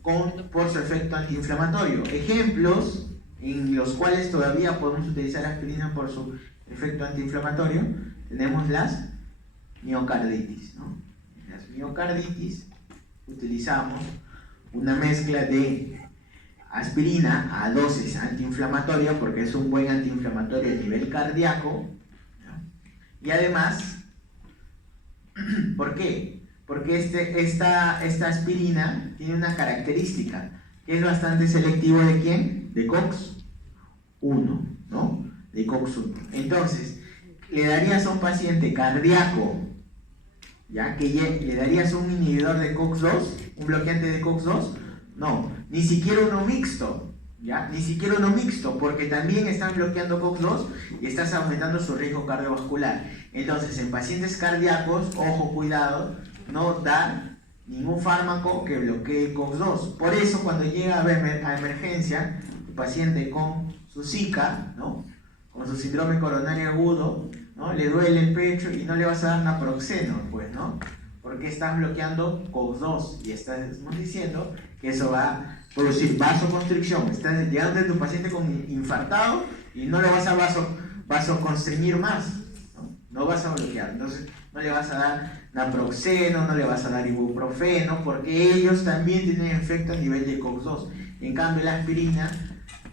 por su efecto antiinflamatorio. Ejemplos en los cuales todavía podemos utilizar aspirina por su efecto antiinflamatorio, tenemos las miocarditis, ¿no? En las miocarditis utilizamos una mezcla de aspirina a dosis antiinflamatoria porque es un buen antiinflamatorio a nivel cardíaco, ¿no? Y además, ¿por qué? Porque esta aspirina tiene una característica, que es bastante selectivo ¿de quién? De COX-1, ¿no? De COX-1. Entonces, le darías a un paciente cardíaco, ¿ya?, que le darías un inhibidor de COX-2, un bloqueante de COX-2, no, ni siquiera uno mixto, ¿ya? Ni siquiera uno mixto, porque también están bloqueando COX-2 y estás aumentando su riesgo cardiovascular. Entonces, en pacientes cardíacos, ojo, cuidado, no dar ningún fármaco que bloquee COX-2. Por eso, cuando llega a emergencia, el paciente con su zika, ¿no?, con su síndrome coronario agudo, ¿no?, le duele el pecho y no le vas a dar naproxeno, pues, ¿no? Porque estás bloqueando COX-2 y estamos diciendo que eso va a producir vasoconstricción. Estás llegando de tu paciente con infartado y no le vas a vasoconstreñir más, ¿no? No vas a bloquear. Entonces no le vas a dar naproxeno, no le vas a dar ibuprofeno, porque ellos también tienen efecto a nivel de COX-2. En cambio la aspirina,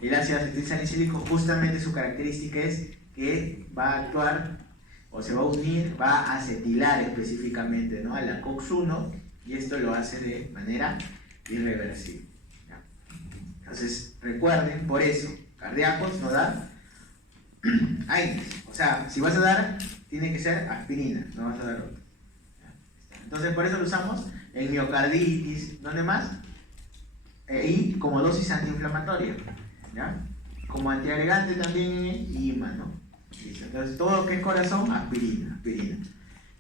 el ácido acetil salicílico, justamente su característica es que va a actuar o se va a unir, va a acetilar específicamente, ¿no?, a la COX-1, y esto lo hace de manera irreversible. ¿Ya? Entonces recuerden, por eso, cardíacos no da AINES. O sea, si vas a dar, tiene que ser aspirina, no vas a dar otro. Entonces por eso lo usamos en miocarditis, ¿dónde más? Y como dosis antiinflamatoria, ¿ya? Como antiagregante también en IMA, ¿no? Entonces todo lo que es corazón, aspirina.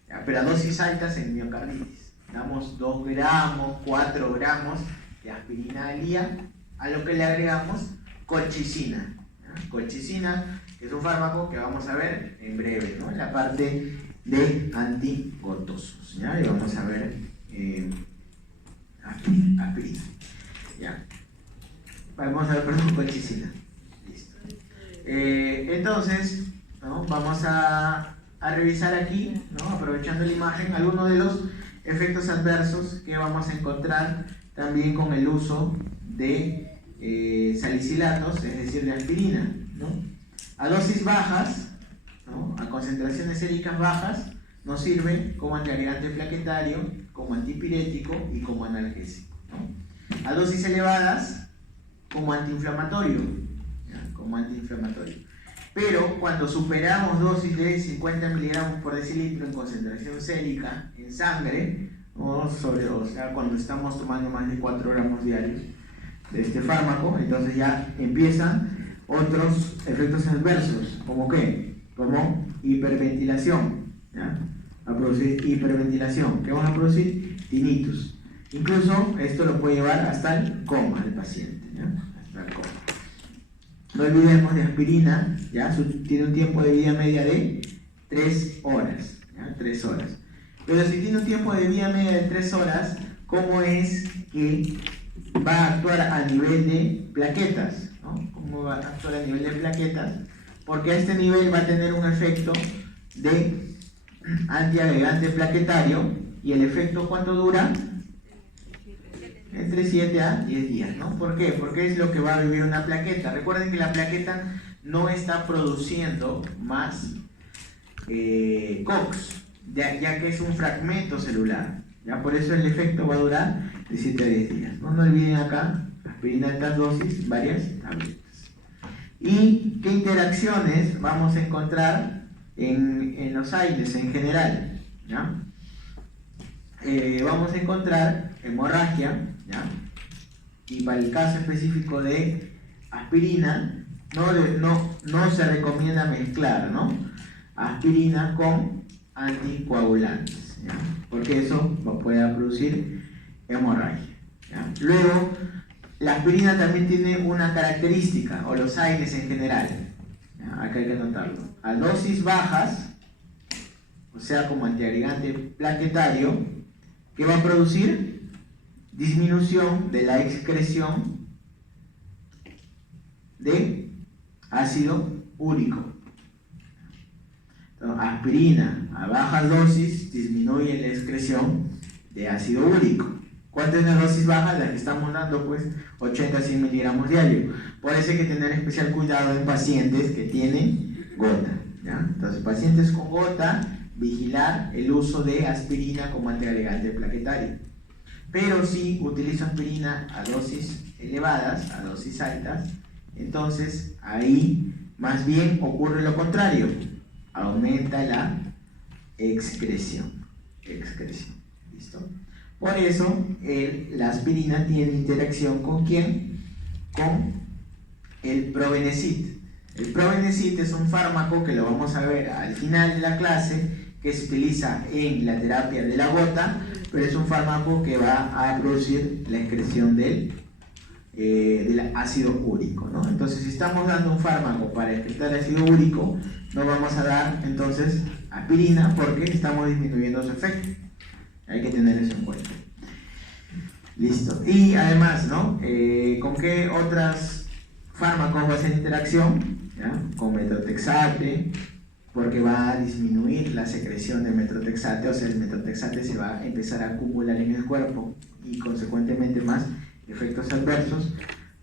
¿Ya? Pero a dosis altas en miocarditis. Damos 2 gramos, 4 gramos de aspirina al día, a lo que le agregamos colchicina. ¿Ya? Colchicina es un fármaco que vamos a ver en breve, ¿no?, en la parte de antigotosos, ¿ya? Y vamos a ver aspirina, ¿ya? Vamos a ver, perdón, colchicina. Listo. Entonces, ¿no?, vamos a revisar aquí, ¿no?, aprovechando la imagen, algunos de los efectos adversos que vamos a encontrar también con el uso de salicilatos, es decir, de aspirina, ¿no? A dosis bajas, ¿no? A concentraciones séricas bajas, nos sirve como antiagregante plaquetario, como antipirético y como analgésico, ¿no? A dosis elevadas, como antiinflamatorio, ¿ya? Como antiinflamatorio. Pero cuando superamos dosis de 50 miligramos por decilitro en concentración sérica en sangre, o sea, cuando estamos tomando más de 4 gramos diarios de este fármaco, entonces ya empiezan otros efectos adversos, ¿como qué? Como hiperventilación, ¿ya? A producir hiperventilación. ¿Qué van a producir? Tinnitus. Incluso esto lo puede llevar hasta el coma del paciente, ¿ya? Hasta el coma. No olvidemos de aspirina, ¿ya? Tiene un tiempo de vida media de 3 horas, ¿ya? 3 horas. Pero si tiene un tiempo de vida media de 3 horas, ¿cómo es que va a actuar a nivel de plaquetas, ¿no? ¿Cómo va a actuar a nivel de plaquetas? Porque a este nivel va a tener un efecto de antiagregante plaquetario, y el efecto ¿cuánto dura? Entre 7 a 10 días, ¿no? ¿Por qué? Porque es lo que va a vivir una plaqueta. Recuerden que la plaqueta no está produciendo más COX, ya que es un fragmento celular, ¿ya? Por eso el efecto va a durar de 7 a 10 días. No olviden acá, aspirina altas dosis, varias tabletas. ¿Y qué interacciones vamos a encontrar en los AINES en general? ¿Ya? Vamos a encontrar hemorragia, ¿ya? Y para el caso específico de aspirina, no se recomienda mezclar, ¿no? Aspirina con anticoagulantes, ¿ya? Porque eso puede producir hemorragia, ¿ya? Luego, la aspirina también tiene una característica, o los AINES en general, ¿ya? Acá hay que anotarlo. A dosis bajas, o sea, como antiagregante plaquetario, ¿qué va a producir? Disminución de la excreción de ácido úrico. Entonces, aspirina a bajas dosis disminuye la excreción de ácido úrico. ¿Cuánto es la dosis baja? La que estamos dando, pues 80 a 100 miligramos diario. Por eso hay que tener especial cuidado en pacientes que tienen gota, ¿ya? Entonces, pacientes con gota, vigilar el uso de aspirina como antiagregante plaquetario. Pero si utilizo aspirina a dosis elevadas, a dosis altas, entonces ahí más bien ocurre lo contrario, aumenta la excreción. ¿Listo? Por eso la aspirina tiene interacción ¿con quién? Con el Probenecid. El Probenecid es un fármaco que lo vamos a ver al final de la clase, que se utiliza en la terapia de la gota, pero es un fármaco que va a producir la excreción del ácido úrico, ¿no? Entonces, si estamos dando un fármaco para excretar ácido úrico, no vamos a dar entonces aspirina porque estamos disminuyendo su efecto. Hay que tener eso en cuenta. Listo. Y además, ¿no? ¿Con qué otros fármacos va a hacer interacción? ¿Ya? Con metotrexate, porque va a disminuir la secreción de metotrexate, o sea, el metotrexate se va a empezar a acumular en el cuerpo y consecuentemente más efectos adversos,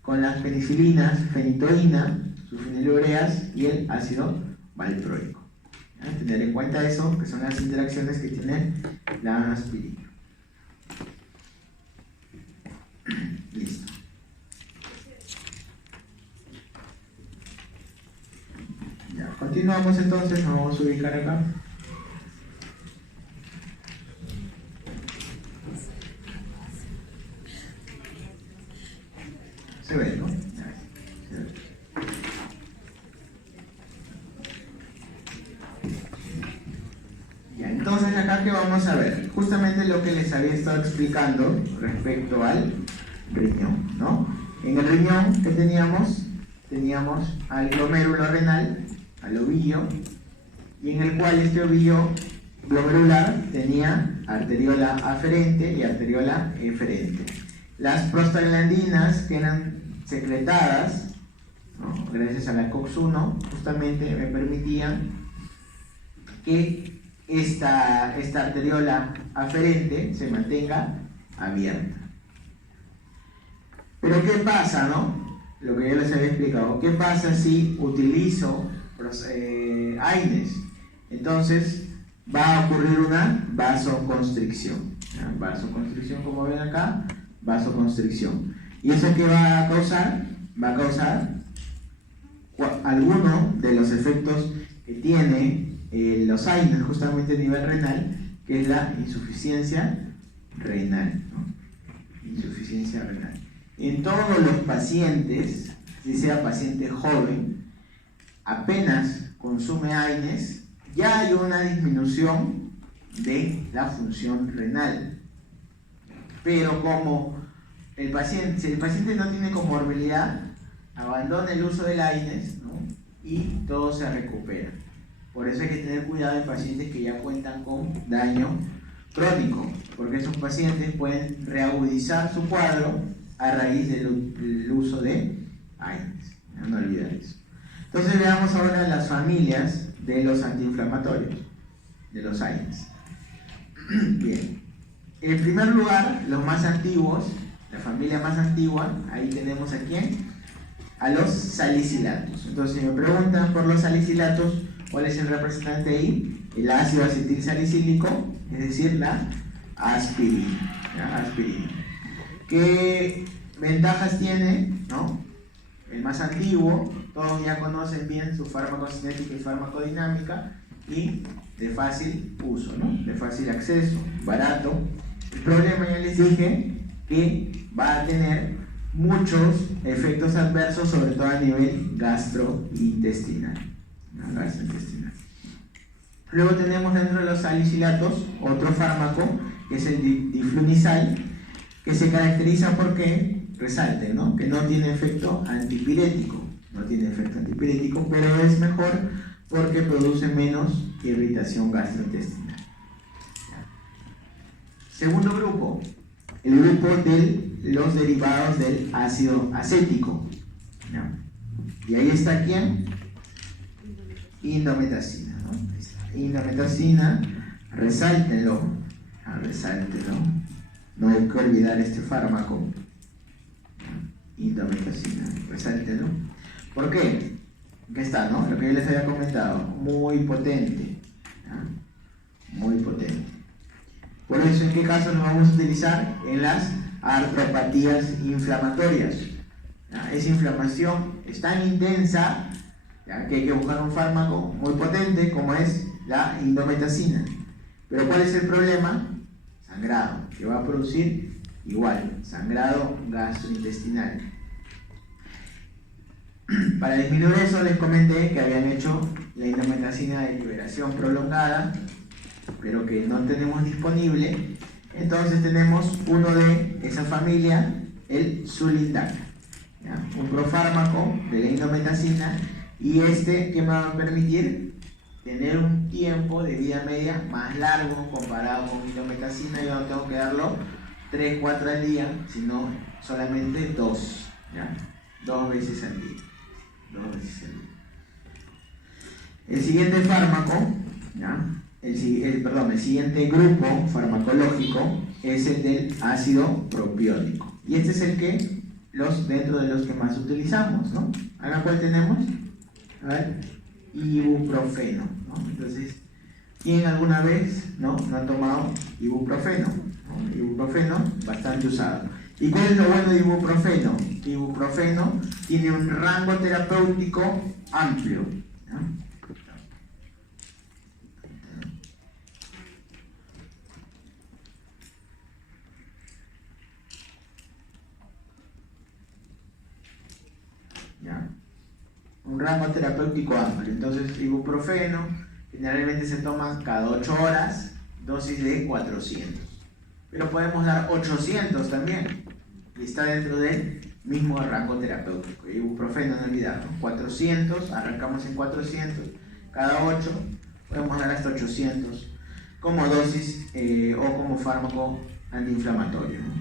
con las penicilinas, fenitoína, sulfonilureas y el ácido valproico. ¿Ya? Tener en cuenta eso, que son las interacciones que tiene la aspirina. Listo. Ya, continuamos entonces, nos vamos a ubicar acá. Se ve, ¿no? Ya, entonces acá que vamos a ver, justamente lo que les había estado explicando respecto al riñón, ¿no? En el riñón, ¿qué teníamos? Teníamos al glomérulo renal, al ovillo, y en el cual este ovillo glomerular tenía arteriola aferente y arteriola eferente. Las prostaglandinas que eran secretadas, ¿no? Gracias a la COX-1, justamente me permitían que esta arteriola aferente se mantenga abierta. Pero ¿qué pasa, no? lo que yo les había explicado. ¿Qué pasa si utilizo AINES? Entonces va a ocurrir una vasoconstricción. ¿Ya? Vasoconstricción, como ven acá, vasoconstricción. ¿Y eso qué va a causar? Va a causar alguno de los efectos que tiene los AINES justamente a nivel renal, que es la insuficiencia renal, ¿no? Insuficiencia renal. En todos los pacientes, si sea paciente joven, apenas consume AINES, ya hay una disminución de la función renal. Pero como si el paciente no tiene comorbilidad, abandona el uso del AINES, ¿no? Y todo se recupera. Por eso hay que tener cuidado en pacientes que ya cuentan con daño crónico, porque esos pacientes pueden reagudizar su cuadro a raíz del uso de AINES. No olvidar eso. Entonces veamos ahora las familias de los antiinflamatorios, de los AINES. Bien. En primer lugar, los más antiguos, la familia más antigua, ahí tenemos a quién, a los salicilatos. Entonces, si me preguntan por los salicilatos, ¿cuál es el representante ahí? El ácido acetilsalicílico, es decir, la aspirina. ¿Ya? Aspirina. ¿Qué ventajas tiene? ¿No? El más antiguo, todos ya conocen bien su farmacocinética y farmacodinámica, y de fácil uso, ¿no? De fácil acceso, barato. El problema, ya les dije, que va a tener muchos efectos adversos, sobre todo a nivel gastrointestinal. ¿No? Gastrointestinal. Luego tenemos dentro de los salicilatos otro fármaco, que es el diflunisal, que se caracteriza porque, resalte, ¿no? Que no tiene efecto antipirético. No tiene efecto antipirético, pero es mejor porque produce menos irritación gastrointestinal. Segundo grupo, el grupo de los derivados del ácido acético. ¿No? Y ahí está ¿quién? Indometacina. ¿No? Indometacina, resáltenlo. Resáltenlo. No hay que olvidar este fármaco. Indometacina, resáltenlo. ¿Por qué? Aquí está, ¿no? Lo que yo les había comentado. Muy potente. ¿No? Muy potente. Por eso, ¿en qué casos lo vamos a utilizar? En las artropatías inflamatorias. ¿Ya? Esa inflamación es tan intensa, ¿ya?, que hay que buscar un fármaco muy potente como es la indometacina. Pero ¿cuál es el problema? Sangrado, que va a producir igual, sangrado gastrointestinal. Para disminuir eso les comenté que habían hecho la indometacina de liberación prolongada, pero que no tenemos disponible. Entonces tenemos uno de esa familia, el Sulindac, ¿ya? Un profármaco de la indometacina, y este que me va a permitir tener un tiempo de vida media más largo comparado con indometacina. Yo no tengo que darlo 3, 4 al día, sino solamente 2, ¿ya? 2 veces al día. 2 veces al día. El siguiente fármaco, ¿ya?, el siguiente grupo farmacológico es el del ácido propiónico. Y este es el que, dentro de los que más utilizamos, ¿no? ¿Ahora cuál tenemos? A ver, ibuprofeno, ¿no? Entonces, ¿quién alguna vez no ha tomado ibuprofeno? ¿No? Ibuprofeno, bastante usado. ¿Y cuál es lo bueno de ibuprofeno? Ibuprofeno tiene un rango terapéutico amplio, ¿no? ¿Ya? Un rango terapéutico amplio. Entonces, ibuprofeno generalmente se toma cada 8 horas, dosis de 400. Pero podemos dar 800 también, y está dentro del mismo rango terapéutico. Ibuprofeno, no olvidar, ¿no? 400, arrancamos en 400, cada 8, podemos dar hasta 800 como dosis o como fármaco antiinflamatorio, ¿no?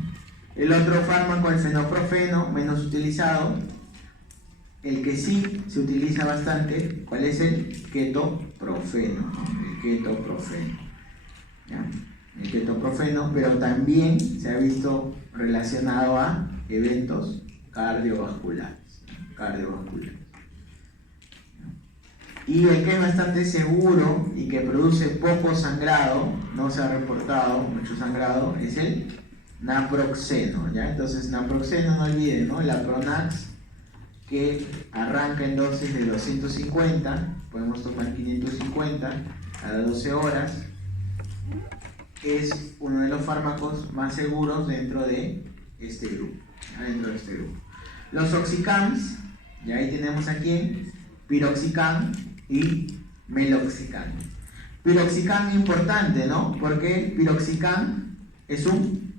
El otro fármaco, el fenoprofeno, menos utilizado. El que sí se utiliza bastante, ¿cuál es? El ketoprofeno, ¿no? El ketoprofeno, ¿ya? El ketoprofeno, pero también se ha visto relacionado a eventos cardiovasculares. cardiovasculares. Y el que es bastante seguro y que produce poco sangrado, no se ha reportado mucho sangrado, es el naproxeno, ¿ya? Entonces naproxeno, no olviden, ¿no? La Pronax, que arranca en dosis de 250, podemos tomar 550 cada 12 horas, es uno de los fármacos más seguros dentro de este grupo, ¿ya? Dentro de este grupo. Los oxicams, ya ahí tenemos aquí piroxicam y meloxicam. Piroxicam importante, ¿no? Porque piroxicam es un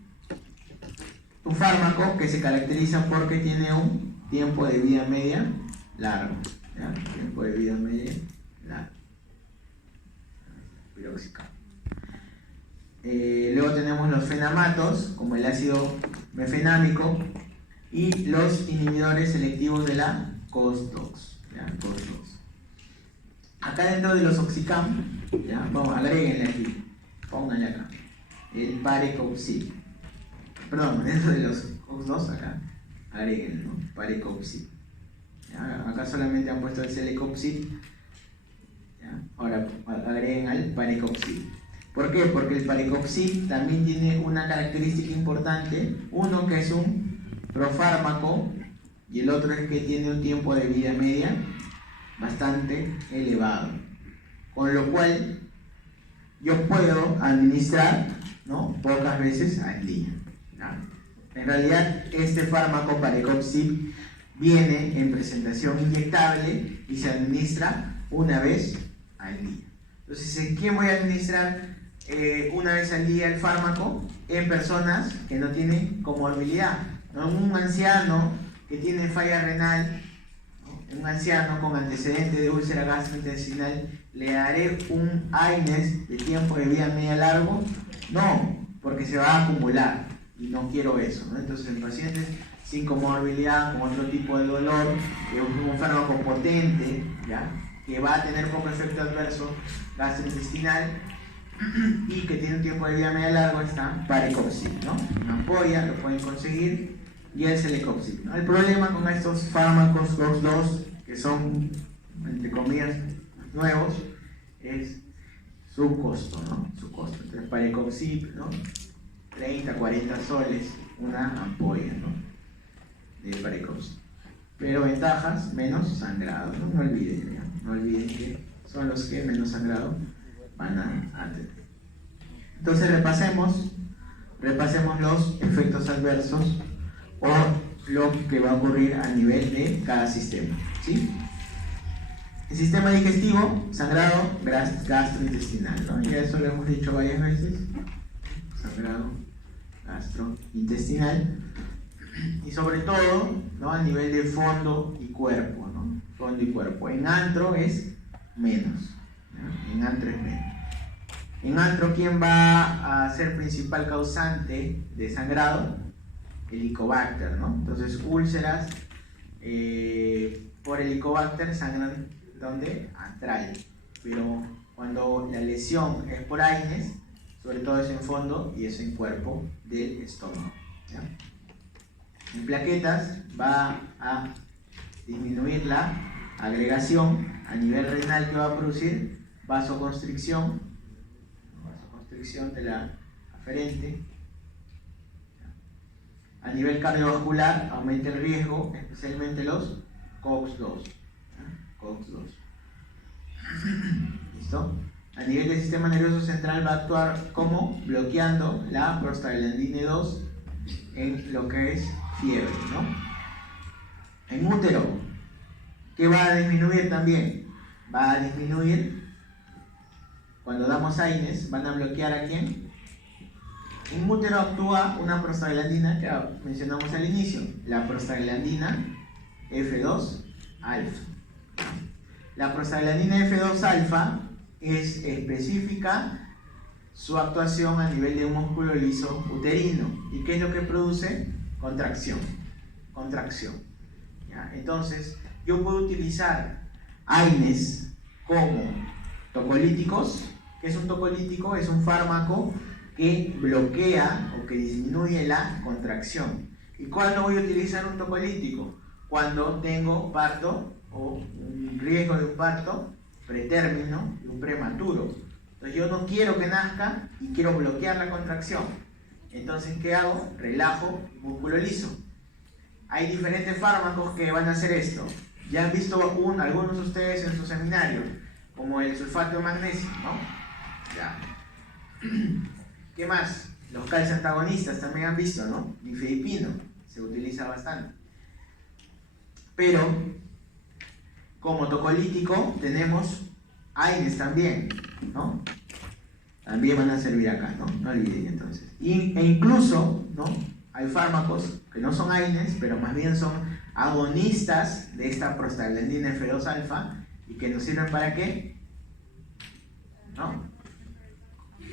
fármaco que se caracteriza porque tiene un tiempo de vida media largo, ¿ya? Tiempo de vida media largo. Piroxicam. Luego tenemos los fenamatos, como el ácido mefenámico, y los inhibidores selectivos de la COX-2, ¿ya? COX-2. Acá dentro de los oxicam, ¿ya? Vamos, agréguenle aquí, pónganle acá, el parecopsid. Perdón, dentro de los COX-2 acá, agréguenle, ¿no? Parecopsid. Acá solamente han puesto el celecopsid, ¿ya? Ahora agreguen al parecopsid. ¿Por qué? Porque el parecopsid también tiene una característica importante, uno que es un profármaco y el otro es que tiene un tiempo de vida media bastante elevado, con lo cual yo puedo administrar, ¿no? Pocas veces al día, ¿no? En realidad este fármaco parecopsid viene en presentación inyectable y se administra una vez al día. Entonces, ¿en quién voy a administrar una vez al día el fármaco? En personas que no tienen comorbilidad, ¿no? Un anciano que tiene falla renal, ¿no? Un anciano con antecedentes de úlcera gastrointestinal, ¿le daré un AINES de tiempo de vida media largo? No, porque se va a acumular y no quiero eso, ¿no? Entonces, en pacientes sin comorbilidad, con otro tipo de dolor, un fármaco potente, ¿ya? Que va a tener poco efecto adverso gastrointestinal y que tiene un tiempo de vida media largo, está parecopsid, ¿no? Una ampolla, lo pueden conseguir, y el celecopsid, ¿no? El problema con estos fármacos COX-2, que son, entre comillas, nuevos, es su costo, ¿no? Su costo. Entonces, parecopsid, ¿no? 30, 40 soles, una ampolla, ¿no? De parecopsid. Pero ventajas, menos sangrado, ¿no? No olviden, ¿ya? No olviden que son los que menos sangrado van a tener. Entonces repasemos los efectos adversos o lo que va a ocurrir a nivel de cada sistema, ¿sí? El sistema digestivo, sangrado gastrointestinal, ¿no? Ya eso lo hemos dicho varias veces. Sangrado gastrointestinal. Y sobre todo, ¿no? A nivel de fondo y cuerpo, ¿no? Fondo y cuerpo. En antro es menos, ¿no? En antro es menos. En antro, ¿quién va a ser principal causante de sangrado? Helicobacter, ¿no? Entonces, úlceras por Helicobacter sangran, ¿dónde? Antral. Pero cuando la lesión es por AINES, sobre todo es en fondo y es en cuerpo del estómago, ¿ya? En plaquetas va a disminuir la agregación a nivel renal que va a producir vasoconstricción de la aferente. A nivel cardiovascular aumenta el riesgo, especialmente los COX-2. COX-2. ¿Listo? A nivel del sistema nervioso central va a actuar como bloqueando la prostaglandina 2 en lo que es fiebre, ¿no? En útero, ¿qué va a disminuir también? Va a disminuir cuando damos AINES, van a bloquear ¿a quién? En útero actúa una prostaglandina que mencionamos al inicio, la prostaglandina F2 alfa. La prostaglandina F2 alfa es específica su actuación a nivel de un músculo liso uterino. ¿Y qué es lo que produce? Contracción. ¿Ya? Entonces, yo puedo utilizar AINES como tocolíticos. ¿Qué es un tocolítico? Es un fármaco que bloquea o que disminuye la contracción. ¿Y cuándo voy a utilizar un tocolítico? cuando tengo parto o un riesgo de un parto pretérmino y un prematuro. Entonces yo no quiero que nazca y quiero bloquear la contracción. Entonces, ¿qué hago? Relajo el músculo liso. Hay diferentes fármacos que van a hacer esto. Ya han visto algunos de ustedes en su seminario, como el sulfato de magnesio, ¿no? Ya. ¿Qué más? Los calcio-antagonistas también han visto, ¿no? Nifedipino, se utiliza bastante. Pero, como tocolítico, tenemos AINES también, ¿no? También van a servir acá, ¿no? No olviden entonces. E incluso, ¿no? Hay fármacos que no son AINES, pero más bien son agonistas de esta prostaglandina F2 alfa y que nos sirven ¿para qué? ¿No?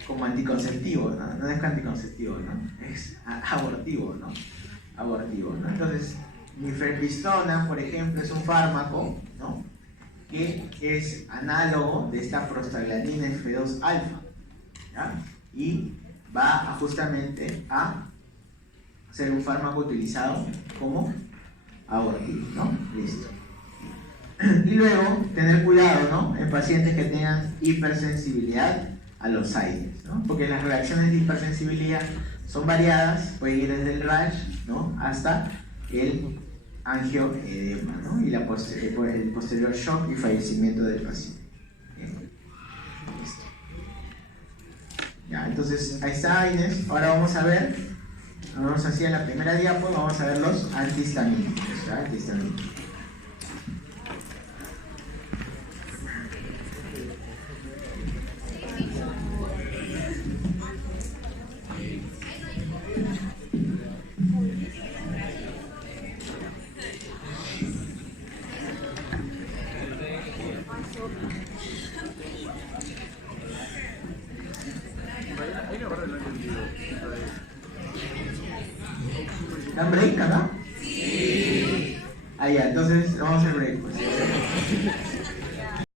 Como anticonceptivo, ¿no? No es anticonceptivo, ¿no? Es abortivo, ¿no? Abortivo, ¿no? Entonces, mifepristona, por ejemplo, es un fármaco, ¿no? Que es análogo de esta prostaglandina F2 alfa, ¿ya? Y va justamente a ser un fármaco utilizado como abortivo, ¿no? Listo. Y luego, tener cuidado, ¿no? En pacientes que tengan hipersensibilidad a los AINES, ¿no? Porque las reacciones de hipersensibilidad son variadas, pueden ir desde el rash, ¿no? Hasta el angioedema, ¿no? Y el posterior shock y fallecimiento del paciente. Bien. Listo. Ya, entonces ahí está AINES. Ahora vamos a ver, vamos así en la primera diapo, vamos a ver los antihistamínicos, ¿ya? Antihistamínicos. ¿Dan break acá? Sí. Ah, ya, entonces vamos a hacer break, pues.